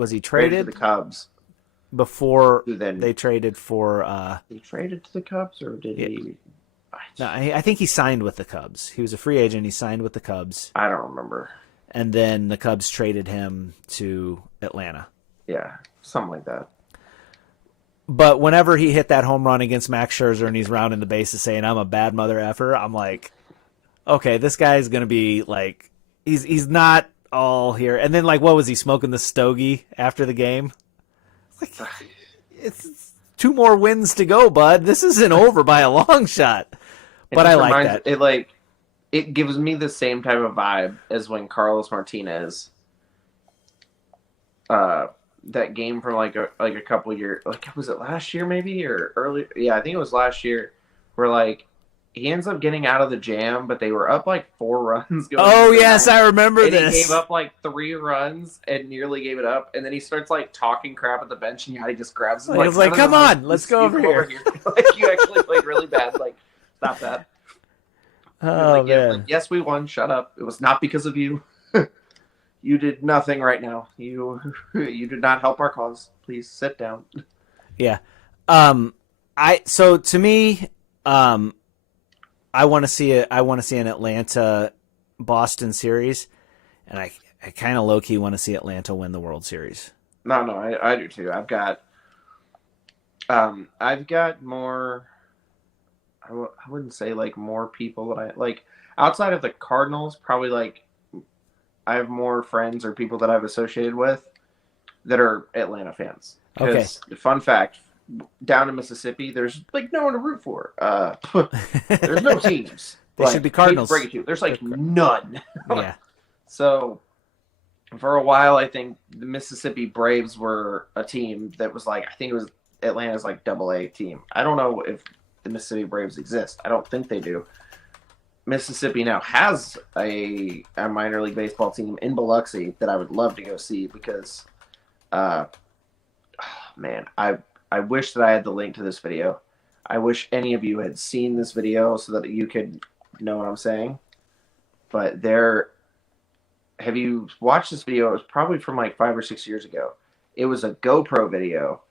he traded to the Cubs before they traded for. He traded to the Cubs, or did he? No, I think he signed with the Cubs. He was a free agent. He signed with the Cubs. I don't remember. And then the Cubs traded him to Atlanta. Yeah, something like that. But whenever he hit that home run against Max Scherzer and he's rounding the bases saying, I'm a bad mother effer, I'm like, okay, this guy's going to be like, he's not all here. And then, like, what was he, smoking the stogie after the game? Like, it's 2 more wins to go, bud. This isn't over by a long shot. But I like that. It gives me the same type of vibe as when Carlos Martinez, that game from like a couple of years, like, was it last year maybe or early? Yeah, I think it was last year, where like he ends up getting out of the jam, but they were up like 4 runs. Oh yes, I remember and this. He gave up like 3 runs and nearly gave it up, and then he starts like talking crap at the bench, and Yachty just grabs him. He was like, "Come on, let's go over here." Like, you actually played really bad. Like, stop that. Oh like, man. Yeah, like, yes, we won. Shut up. It was not because of you. You did nothing right now. You did not help our cause. Please sit down. Yeah. So to me, I want to see an Atlanta Boston series, and I kind of low key want to see Atlanta win the World Series. No, I do too. I've got more. I wouldn't say like more people that I like outside of the Cardinals. Probably like I have more friends or people that I've associated with that are Atlanta fans. Okay. Fun fact. Down in Mississippi, there's like no one to root for. There's no teams. They should be Cardinals. There's like none. Yeah. So for a while, I think the Mississippi Braves were a team that was like, I think it was Atlanta's like AA team. I don't know if the Mississippi Braves exist. I don't think they do. Mississippi now has a minor league baseball team in Biloxi that I would love to go see because, man, I wish that I had the link to this video. I wish any of you had seen this video so that you could know what I'm saying. But have you watched this video? It was probably from like 5 or 6 years ago. It was a GoPro video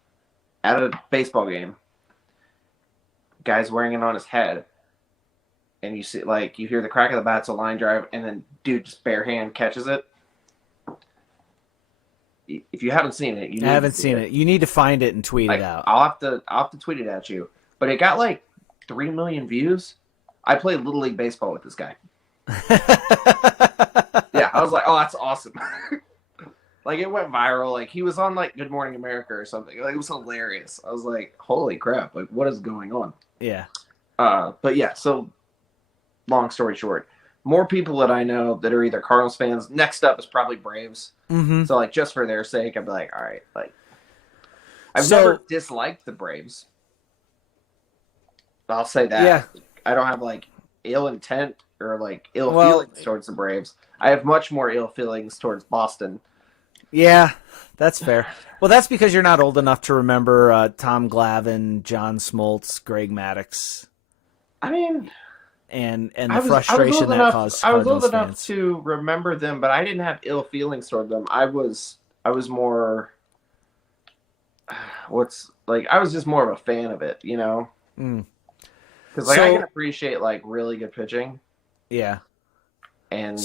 at a baseball game. Guy's wearing it on his head. And you see, like, you hear the crack of the bats, a line drive, and then dude just bare hand catches it. If you haven't seen it, I haven't seen it. You need to find it and tweet it out. I'll have to tweet it at you. But it got like 3 million views. I played Little League baseball with this guy. Yeah, I was like, oh, that's awesome. Like, it went viral. Like, he was on like Good Morning America or something. Like, it was hilarious. I was like, holy crap! Like, what is going on? Yeah. But yeah. So, long story short, more people that I know that are either Cardinals fans. Next up is probably Braves. Mm-hmm. So, like, just for their sake, I'd be like, all right, like, I've never disliked the Braves. I'll say that. Yeah. I don't have like ill intent or like ill feelings towards the Braves. I have much more ill feelings towards Boston. Yeah, that's fair. Well, that's because you're not old enough to remember Tom Glavine, John Smoltz, Greg Maddux. I mean, and the frustration that caused. I was old fans. enough to remember them, but I didn't have ill feelings toward them. I was more. I was just more of a fan of it, you know. Because I can appreciate like really good pitching. Yeah. And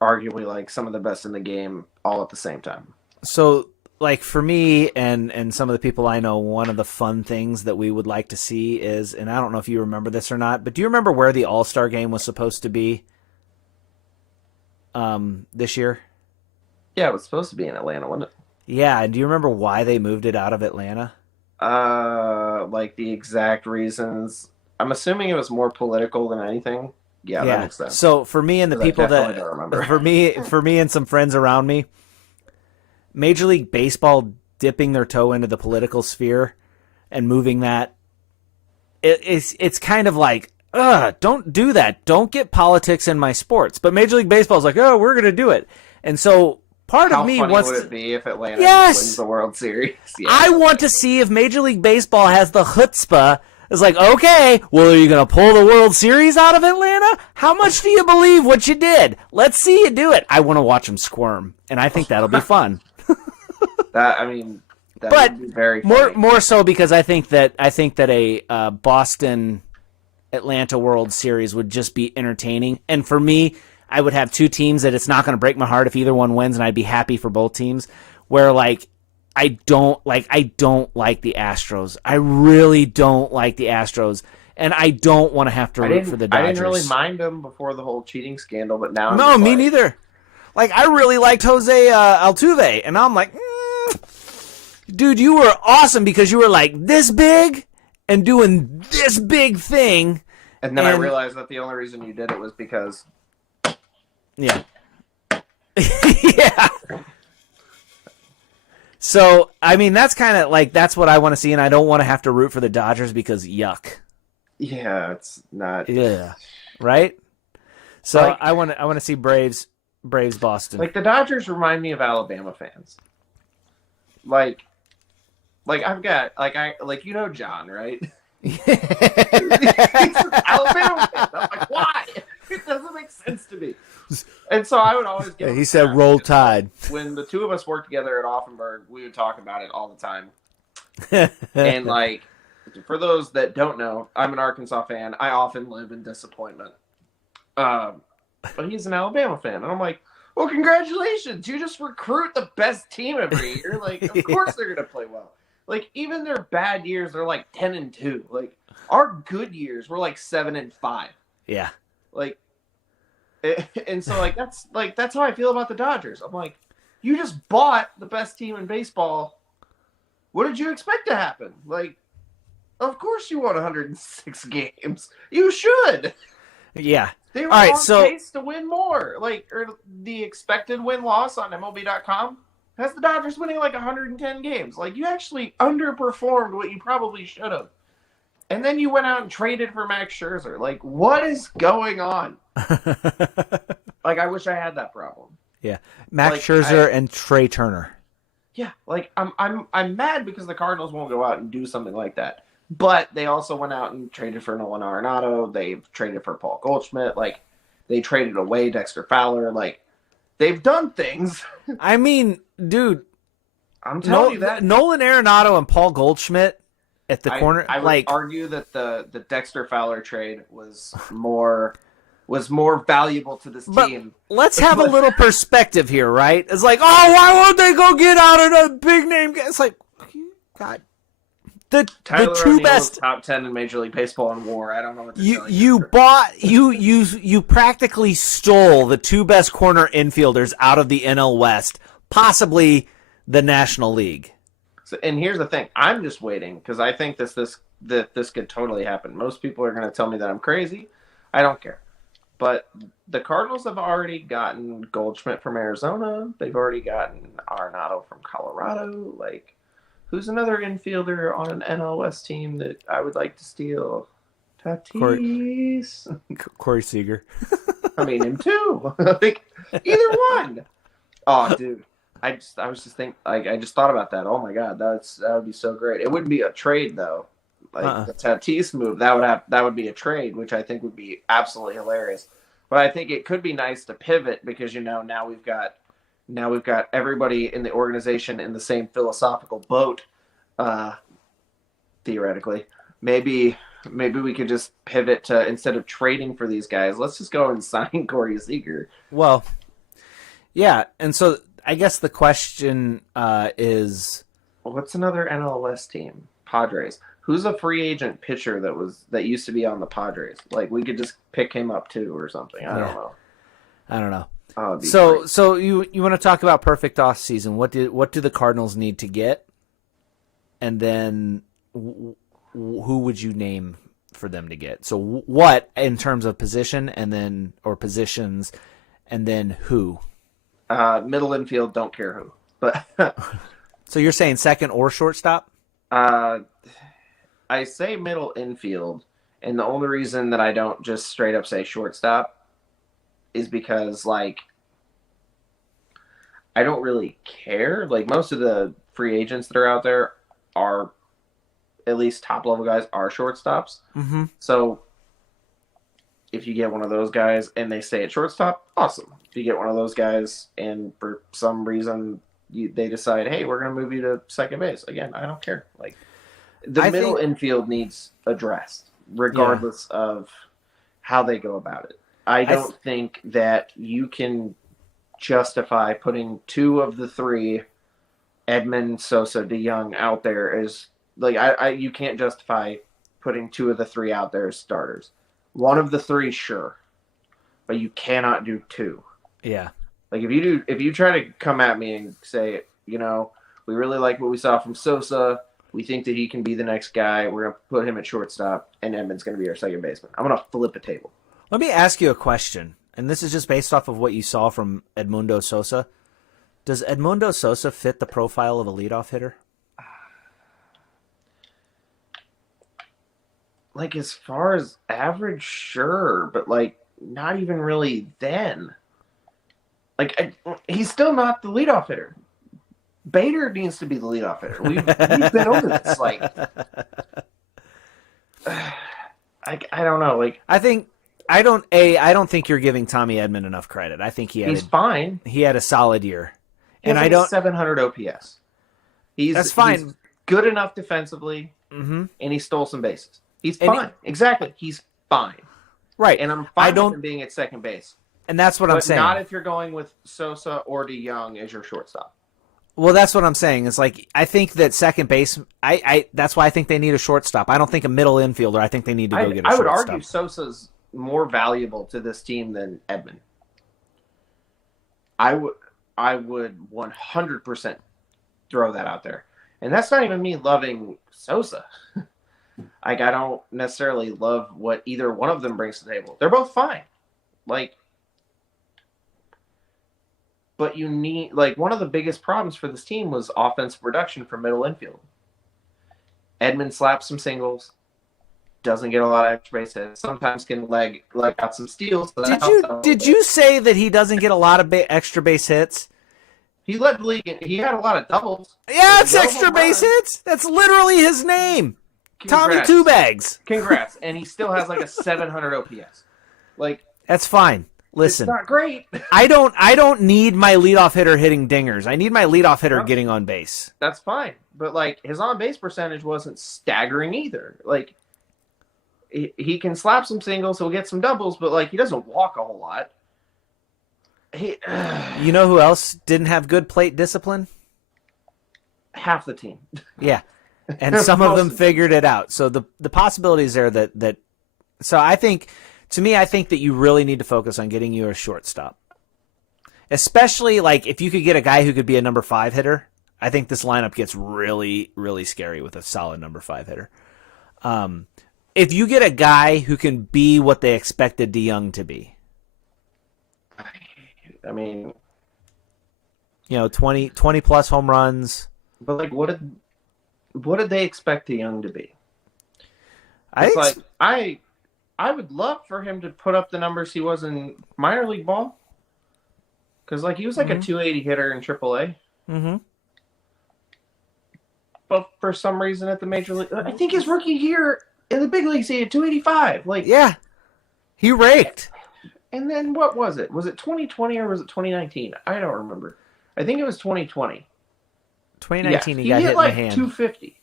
arguably like some of the best in the game all at the same time. So like for me and some of the people I know, one of the fun things that we would like to see is, and I don't know if you remember this or not, but do you remember where the All-Star game was supposed to be this year? Yeah, it was supposed to be in Atlanta, wasn't it? Yeah, and do you remember why they moved it out of Atlanta? Like the exact reasons. I'm assuming it was more political than anything. Yeah, that makes sense. So for me and the people that for me and some friends around me, Major League Baseball dipping their toe into the political sphere and moving that, it's kind of like, don't do that. Don't get politics in my sports. But Major League Baseball is like, oh, we're going to do it. And so part of me wants would it be if Atlanta wins the World Series? Yeah. I want to see if Major League Baseball has the chutzpah. It's like, okay, well, are you going to pull the World Series out of Atlanta? How much do you believe what you did? Let's see you do it. I want to watch them squirm, and I think that'll be fun. That would be very funny. More so because I think that a Boston Atlanta World Series would just be entertaining. And for me, I would have 2 teams that it's not going to break my heart if either one wins, and I'd be happy for both teams. Where like I don't like the Astros. I really don't like the Astros, and I don't want to have to root for the Dodgers. I didn't really mind them before the whole cheating scandal, but now no, me neither. Like, I really liked Jose Altuve, and I'm like, dude, you were awesome because you were like this big and doing this big thing. And then I realized that the only reason you did it was because... Yeah. Yeah. So, I mean, that's kind of like, that's what I want to see, and I don't want to have to root for the Dodgers because yuck. Yeah, it's not... Yeah. Right? So, like, I want to see Braves Boston. Like, the Dodgers remind me of Alabama fans. Like I've got, you know John, right? He's an Alabama fan. I'm like, why? It doesn't make sense to me. And so I would always give him he said roll tide. When the two of us worked together at Offenburg, we would talk about it all the time. And, like, for those that don't know, I'm an Arkansas fan. I often live in disappointment. But he's an Alabama fan. And I'm like, well, congratulations. You just recruit the best team every year. Like, of course they're going to play well. Like, even their bad years, they're like 10-2. Like, our good years, we're like 7-5. Yeah. Like, and so, that's how I feel about the Dodgers. I'm like, you just bought the best team in baseball. What did you expect to happen? Like, of course you won 106 games. You should. Yeah. They were all right, on pace to win more. Like, or the expected win-loss on MLB.com has the Dodgers winning like 110 games. Like, you actually underperformed what you probably should have. And then you went out and traded for Max Scherzer. Like, what is going on? Like, I wish I had that problem. Yeah, Max Scherzer and Trey Turner. Yeah, like I'm mad because the Cardinals won't go out and do something like that. But they also went out and traded for Nolan Arenado. They've traded for Paul Goldschmidt. Like, they traded away Dexter Fowler. Like, they've done things. I mean, dude, I'm telling you that Nolan Arenado and Paul Goldschmidt at the corner. I would argue that the Dexter Fowler trade was more valuable to this team. Let's have a little perspective here, right? It's like, oh, why won't they go get out of a big name? It's like, God, the two best top 10 in Major League Baseball in WAR. I don't know what you practically stole the two best corner infielders out of the NL West, possibly the National League. So, and here's the thing: I'm just waiting because I think this could totally happen. Most people are going to tell me that I'm crazy. I don't care. But the Cardinals have already gotten Goldschmidt from Arizona. They've already gotten Arenado from Colorado. Like, who's another infielder on an NL West team that I would like to steal? Tatis. Corey Seager. I mean, him too. Like, either one. Oh, dude. I was just thinking. Like, I just thought about that. Oh my God, that would be so great. It wouldn't be a trade though. Like the Tatis move, that would be a trade, which I think would be absolutely hilarious. But I think it could be nice to pivot because now we've got everybody in the organization in the same philosophical boat. Theoretically, maybe we could just pivot to, instead of trading for these guys, let's just go and sign Corey Seager. Well, yeah, and so I guess the question is, what's another NLS team? Padres. Who's a free agent pitcher that used to be on the Padres? Like, we could just pick him up too or something. I don't know. Oh, so you want to talk about perfect off season? What do the Cardinals need to get? And then who would you name for them to get? So what in terms of position or positions, and then who? Middle infield, don't care who. But so you're saying second or shortstop? I say middle infield, and the only reason that I don't just straight up say shortstop is because, like, I don't really care. Like, most of the free agents that are out there are, at least top level guys, are shortstops. Mm-hmm. So if you get one of those guys and they stay at shortstop, awesome. If you get one of those guys and for some reason they decide, hey, we're going to move you to second base, again, I don't care. Like, the middle infield needs addressed, regardless of how they go about it. I don't think that you can justify putting two of the three Edman, Sosa, DeYoung out there is like you can't justify putting 2 of the 3 out there as starters. 1 of the 3, sure, but you cannot do 2. Yeah. Like if you try to come at me and say, we really like what we saw from Sosa, we think that he can be the next guy, we're gonna put him at shortstop, and Edman's gonna be our second baseman, I'm gonna flip a table. Let me ask you a question, and this is just based off of what you saw from Edmundo Sosa. Does Edmundo Sosa fit the profile of a leadoff hitter? Like, as far as average, sure, but, like, not even really then. Like, he's still not the leadoff hitter. Bader needs to be the leadoff hitter. We've been over this. Like, I don't know. Like, I don't think you're giving Tommy Edman enough credit. I think he's fine. He had a solid year. And I don't 700 OPS. That's fine. He's good enough defensively, and he stole some bases. He's fine. Exactly. He's fine. Right. And I'm fine with him being at second base. And that's what I'm saying. Not if you're going with Sosa or DeYoung as your shortstop. Well, that's what I'm saying. It's like, I think that second base, that's why I think they need a shortstop. I don't think a middle infielder. I think they need to go get a shortstop. I would argue Sosa's more valuable to this team than Edman. I would 100% throw that out there. And that's not even me loving Sosa. Like, I don't necessarily love what either one of them brings to the table. They're both fine. Like, but you need, like, one of the biggest problems for this team was offensive production from middle infield. Edman slaps some singles, doesn't get a lot of extra base hits, sometimes can leg out some steals. So did you say that he doesn't get a lot of extra base hits? He led the league. He had a lot of doubles. Yeah, it's extra base hits. That's literally his name. Tommy Two Bags. Congrats. And he still has like a 700 OPS. Like, that's fine. Listen, it's not great. I don't need my leadoff hitter hitting dingers. I need my leadoff hitter getting on base. That's fine. But like, his on base percentage wasn't staggering either. Like, he can slap some singles, he'll get some doubles, but like, he doesn't walk a whole lot. You know who else didn't have good plate discipline? Half the team. Yeah. And some of them figured it out. So the possibilities there that so I think that you really need to focus on getting you a shortstop. Especially like if you could get a guy who could be a number 5 hitter, I think this lineup gets really, really scary with a solid number 5 hitter. If you get a guy who can be what they expected DeYoung to be. I mean, 20 plus home runs. But like, what did they expect DeYoung to be? I would love for him to put up the numbers he was in minor league ball. Because like, he was like a 280 hitter in AAA. Mm-hmm. But for some reason at the major league, I think his rookie year in the big leagues he had 285. Like, yeah, he raked. And then what was it? Was it 2020 or was it 2019? I don't remember. I think it was 2020. 2019, he got hit like in the hand. 250.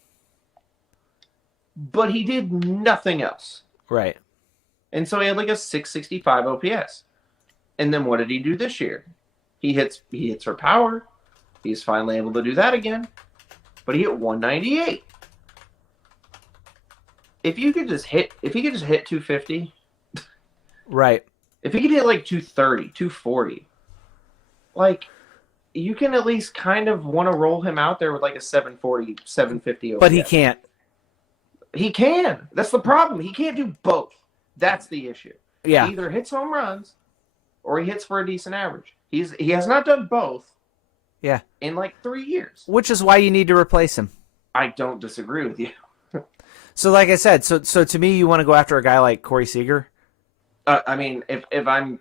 But he did nothing else. Right. And so he had like a 665 OPS. And then what did he do this year? He hits for power. He's finally able to do that again. But he hit 198. If he could just hit 250. Right. If he could hit like 230, 240, like, you can at least kind of want to roll him out there with like a 740, 750 OPS. But he can't. He can. That's the problem. He can't do both. That's the issue. Yeah. He either hits home runs or he hits for a decent average. He has not done both. Yeah. In like 3 years. Which is why you need to replace him. I don't disagree with you. So like I said, so to me, you want to go after a guy like Corey Seager? I mean, if I'm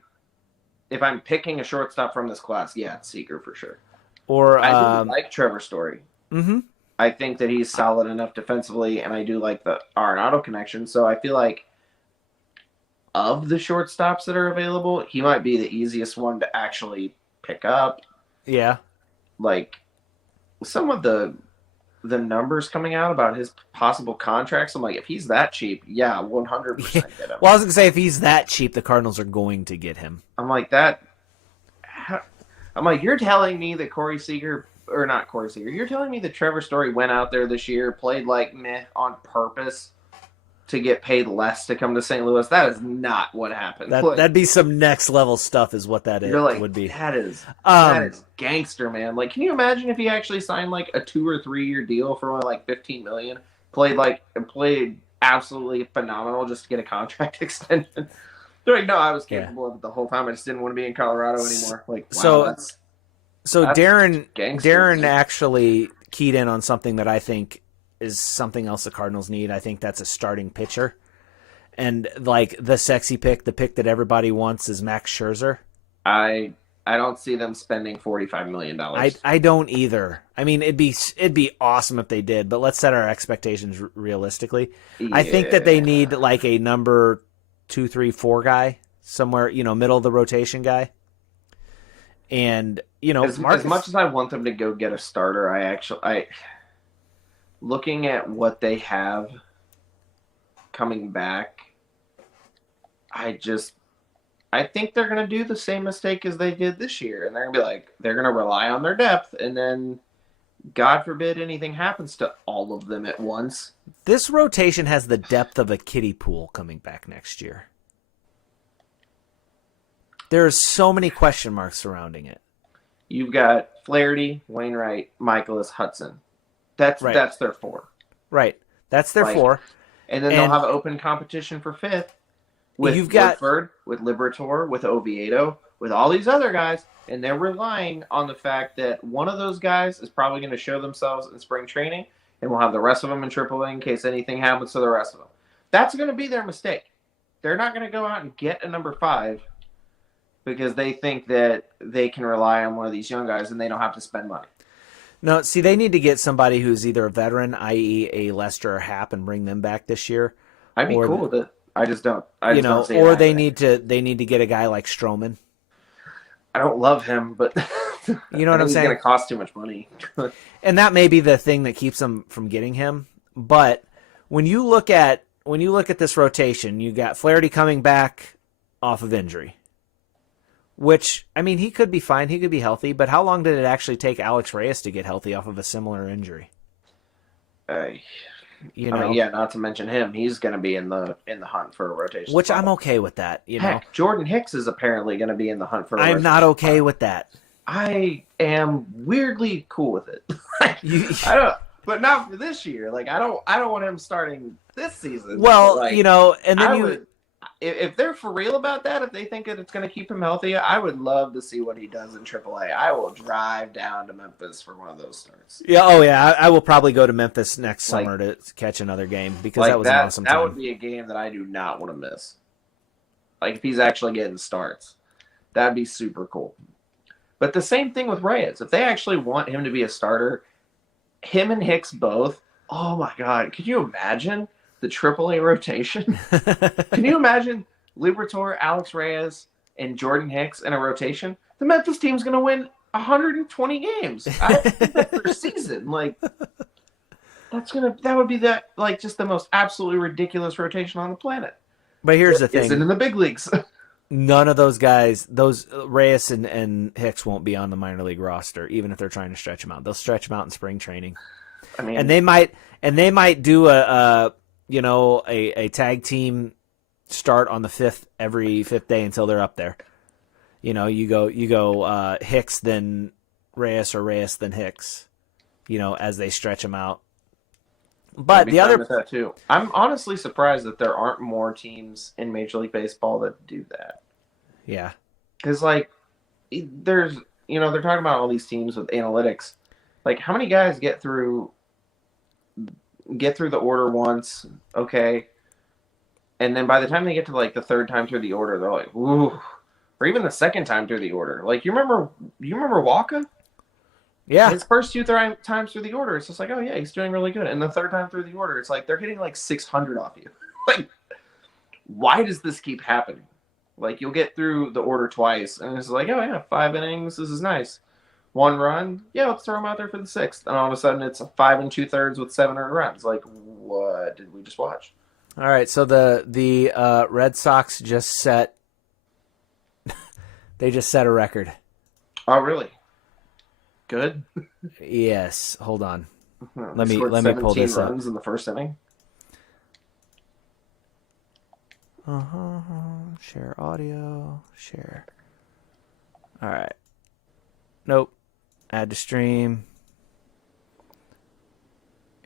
picking a shortstop from this class, yeah, it's Seager for sure. Or I do like Trevor Story. Mm-hmm. I think that he's solid enough defensively, and I do like the Arenado connection. So I feel like of the shortstops that are available, he might be the easiest one to actually pick up. Yeah. Like, some of the numbers coming out about his possible contracts, I'm like, if he's that cheap, yeah, 100% get him. Well, I was going to say, if he's that cheap, the Cardinals are going to get him. I'm like, you're telling me that Corey Seager or not Corey Seager, you're telling me that Trevor Story went out there this year, played like meh on purpose to get paid less to come to St. Louis? That is not what happened. That'd be some next level stuff is what that would be. That is gangster, man. Like, can you imagine if he actually signed like a 2 or 3 year deal for only like $15 million, played absolutely phenomenal just to get a contract extension? They're like, no, I was capable of it the whole time. I just didn't want to be in Colorado anymore. Like, wow, so Darren gangster. actually keyed in on something that I think is something else the Cardinals need. I think that's a starting pitcher. And like the sexy pick, the pick that everybody wants is Max Scherzer. I don't see them spending $45 million. I don't either. I mean, it'd be awesome if they did, but let's set our expectations realistically. Yeah. I think that they need like a number 2, 3, 4 guy somewhere, middle of the rotation guy. And as much as I want them to go get a starter, I looking at what they have coming back, I think they're going to do the same mistake as they did this year. And they're going to be like, they're going to rely on their depth. And then, God forbid, anything happens to all of them at once. This rotation has the depth of a kiddie pool coming back next year. There's so many question marks surrounding it. You've got Flaherty, Wainwright, Michaelis, Hudson. That's their 4. Right. That's their 4. And then they'll have open competition for 5th with Woodford, with Liberatore, with Oviedo, with all these other guys. And they're relying on the fact that one of those guys is probably going to show themselves in spring training, and we'll have the rest of them in AAA in case anything happens to the rest of them. That's going to be their mistake. They're not going to go out and get a number 5 because they think that they can rely on one of these young guys and they don't have to spend money. No, see, they need to get somebody who's either a veteran, i.e. a Lester or Happ, and bring them back this year. I'd be cool with it. I just don't. Don't see or they need to get a guy like Stroman. I don't love him, but you know what I'm saying? He's going to cost too much money. And that may be the thing that keeps them from getting him. But when you look at this rotation, you got Flaherty coming back off of injury. Which, I mean, he could be fine. He could be healthy. But how long did it actually take Alex Reyes to get healthy off of a similar injury? Not to mention him. He's going to be in the hunt for a rotation. Which I'm okay with that. Heck, Jordan Hicks is apparently going to be in the hunt for a rotation. I'm not okay with that. I am weirdly cool with it. But not for this year. Like, I don't want him starting this season. Well, and then if they're for real about that, if they think that it's going to keep him healthy, I would love to see what he does in AAA. I will drive down to Memphis for one of those starts. Yeah, I will probably go to Memphis next summer to catch another game because that was an awesome time. That would be a game that I do not want to miss. Like, if he's actually getting starts, that'd be super cool. But the same thing with Reyes. If they actually want him to be a starter, him and Hicks both, oh my God, could you imagine the AAA rotation? Can you imagine Liberatore, Alex Reyes, and Jordan Hicks in a rotation? The Memphis team's going to win 120 games. I think that's their season. Like, that would be just the most absolutely ridiculous rotation on the planet. But here's the thing. Is it in the big leagues? None of those guys, those Reyes and Hicks won't be on the minor league roster, even if they're trying to stretch them out. They'll stretch them out in spring training. I mean, and they might do a tag team start on the every fifth day until they're up there. You go Hicks then Reyes or Reyes then Hicks, as they stretch them out. But the other, with that too. I'm honestly surprised that there aren't more teams in Major League Baseball that do that. Yeah, because there's they're talking about all these teams with analytics. Like, how many guys get through the order once, okay, and then by the time they get to the third time through the order, they're like, ooh, or even the second time through the order. Like, you remember Walker? Yeah. His first 2 times through the order, it's just like, oh yeah, he's doing really good. And the third time through the order, it's like they're getting 600 off you. Like, why does this keep happening? Like, you'll get through the order twice, and it's like, oh yeah, 5 innings, this is nice. 1 run, yeah, let's throw him out there for the 6th. And all of a sudden, it's a 5 2/3 with 7 earned runs. Like, what did we just watch? All right, so the Red Sox just set a record. Oh, really? good. Yes. Hold on. Let me pull this up. runs in the first inning. Share audio. Share. All right. Nope. Add to stream.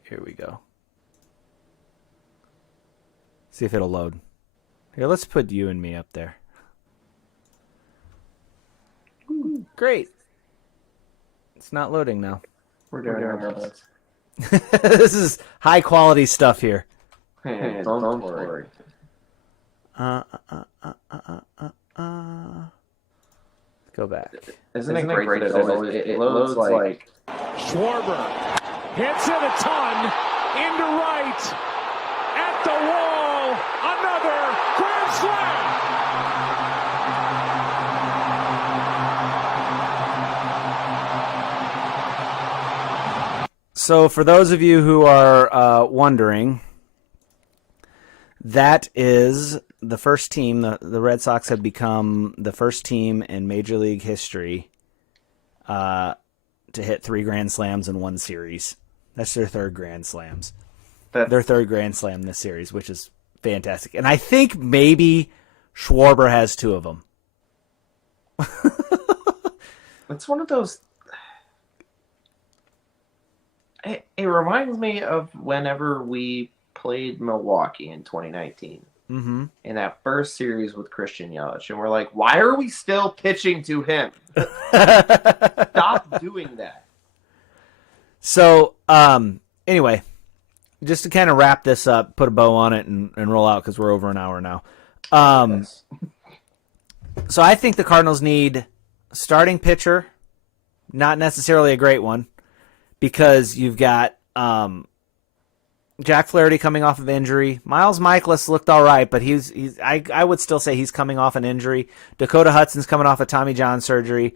Here we go. See if it'll load. Here, let's put you and me up there. Ooh, great. It's not loading now. We're doing our best. This is high quality stuff here. Hey, don't worry. Go back. Isn't it great that it loads like... Schwarber hits it a ton into right at the wall. Another grand slam. So for those of you who are wondering, that is the first team. The Red Sox have become the first team in Major League history to hit 3 Grand Slams in one series. That's their third Grand Slams. Their third Grand Slam this series, which is fantastic. And I think maybe Schwarber has 2 of them. It's one of those... It reminds me of whenever we played Milwaukee in 2019. Mm-hmm. In that first series with Christian Yelich. And we're like, why are we still pitching to him? Stop doing that. So, anyway, just to kind of wrap this up, put a bow on it and roll out because we're over an hour now. Yes. So I think the Cardinals need a starting pitcher, not necessarily a great one, because you've got Jack Flaherty coming off of injury. Miles Michaelis looked all right, but I would still say he's coming off an injury. Dakota Hudson's coming off a Tommy John surgery,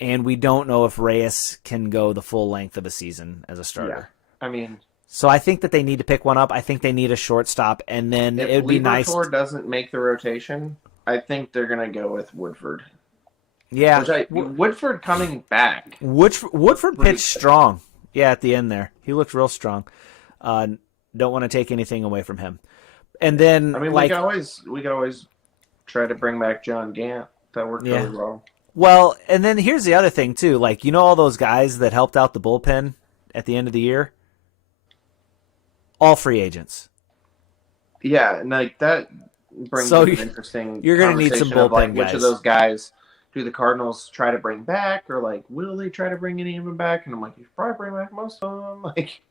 and we don't know if Reyes can go the full length of a season as a starter. Yeah. I mean... So I think that they need to pick one up. I think they need a shortstop, and then it would be nice. If Liebertor doesn't make the rotation, I think they're going to go with Woodford. Yeah. Woodford coming back. Woodford pitched strong. Yeah, at the end there. He looked real strong. Don't want to take anything away from him. And then, I mean, we could always try to bring back John Gant. That worked really well. Well, and then here's the other thing too. Like, you know, all those guys that helped out the bullpen at the end of the year, all free agents. Yeah, and like that brings up an interesting. You're going to need some bullpen like, guys. Which of those guys do the Cardinals try to bring back, or like will they try to bring any of them back? And I'm like, you should probably bring back most of them. Like,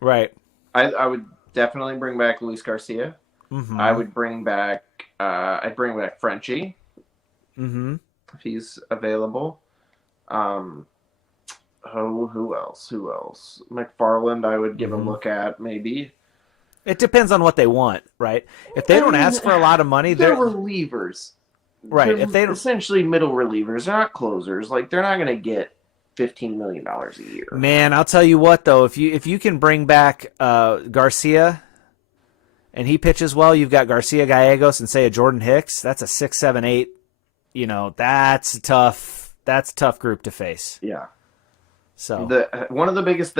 right. I would definitely bring back Luis Garcia. Mm-hmm. I would bring back. I'd bring back Frenchie. Mm-hmm. If he's available. Who else? McFarland, I would give a look at, maybe. It depends on what they want, right? If they don't ask for a lot of money, they're relievers. Right. They're if they don't... essentially middle relievers, they're not closers. Like, they're not going to get $15 million a year. Man, I'll tell you what, though, if you can bring back Garcia and he pitches well, you've got Garcia Gallegos and say a Jordan Hicks, that's a 6, 7, 8. You know, that's a tough group to face. Yeah. So one of the biggest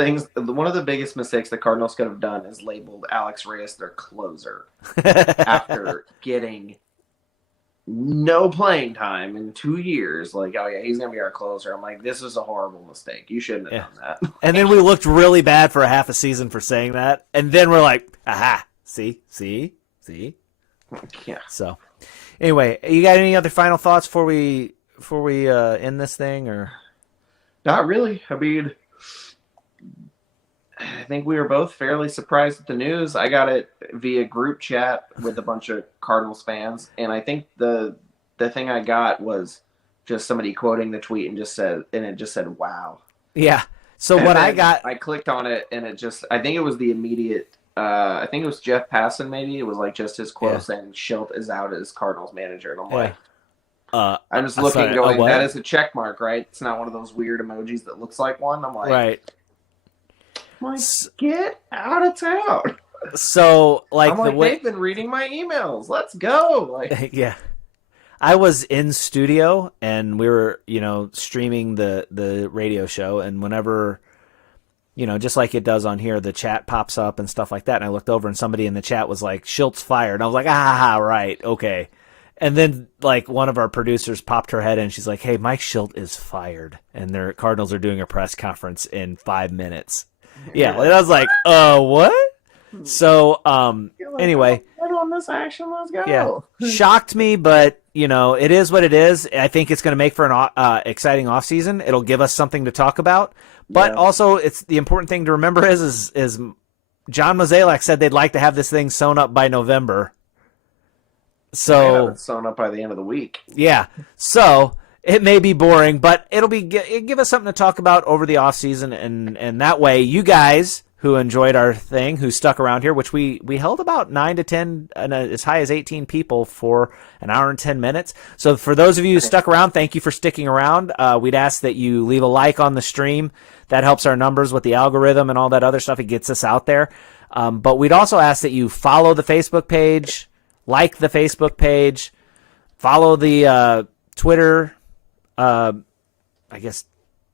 mistakes the Cardinals could have done is labeled Alex Reyes their closer after getting no playing time in 2 years. Like, oh yeah, he's gonna be our closer. I'm like, this is a horrible mistake. You shouldn't have done that. And then we looked really bad for a half a season for saying that, and then we're like, aha, see. Yeah. So. Anyway, you got any other final thoughts before we end this thing, or? Not really. I mean, I think we were both fairly surprised at the news. I got it via group chat with a bunch of Cardinals fans, and I think the thing I got was just somebody quoting the tweet and it just said "wow." Yeah. So and what I got, I clicked on it, and I think it was the immediate. I think it was Jeff Passan, maybe. It was like just his quote saying Shildt is out as Cardinals manager. And I'm like, I'm just looking going, that is a check mark, right? It's not one of those weird emojis that looks like one. I'm like, right. Get out of town. So, like, they've been reading my emails. Let's go. Like, yeah. I was in studio and we were, streaming the radio show, and whenever, just like it does on here, the chat pops up and stuff like that. And I looked over and somebody in the chat was like, Shilt's fired. And I was like, right. Okay. And then like one of our producers popped her head in. She's like, hey, Mike Shildt is fired. And their Cardinals are doing a press conference in 5 minutes. Yeah. And I was like, what? So, anyway. On this action, let's go. Yeah. Shocked me, but it is what it is. I think it's going to make for an exciting offseason. It'll give us something to talk about. But also, it's the important thing to remember is John Mozeliak said they'd like to have this thing sewn up by November. So it's sewn up by the end of the week. Yeah. So it may be boring, but it'll give us something to talk about over the offseason, and that way you guys who enjoyed our thing, who stuck around here, which we held about 9 to 10, and as high as 18 people for an hour and 10 minutes. So for those of you who stuck around, thank you for sticking around. We'd ask that you leave a like on the stream. That helps our numbers with the algorithm and all that other stuff. It gets us out there. But we'd also ask that you follow the Facebook page, like the Facebook page, follow the Twitter,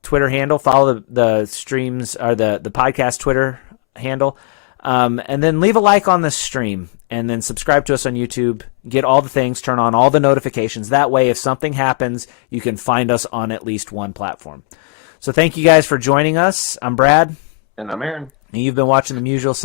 Twitter handle, follow the streams or the podcast Twitter handle, and then leave a like on this stream, and then subscribe to us on YouTube. Get all the things, turn on all the notifications. That way, if something happens, you can find us on at least one platform. So thank you guys for joining us. I'm Brad. And I'm Aaron. And you've been watching The Usual Suspects.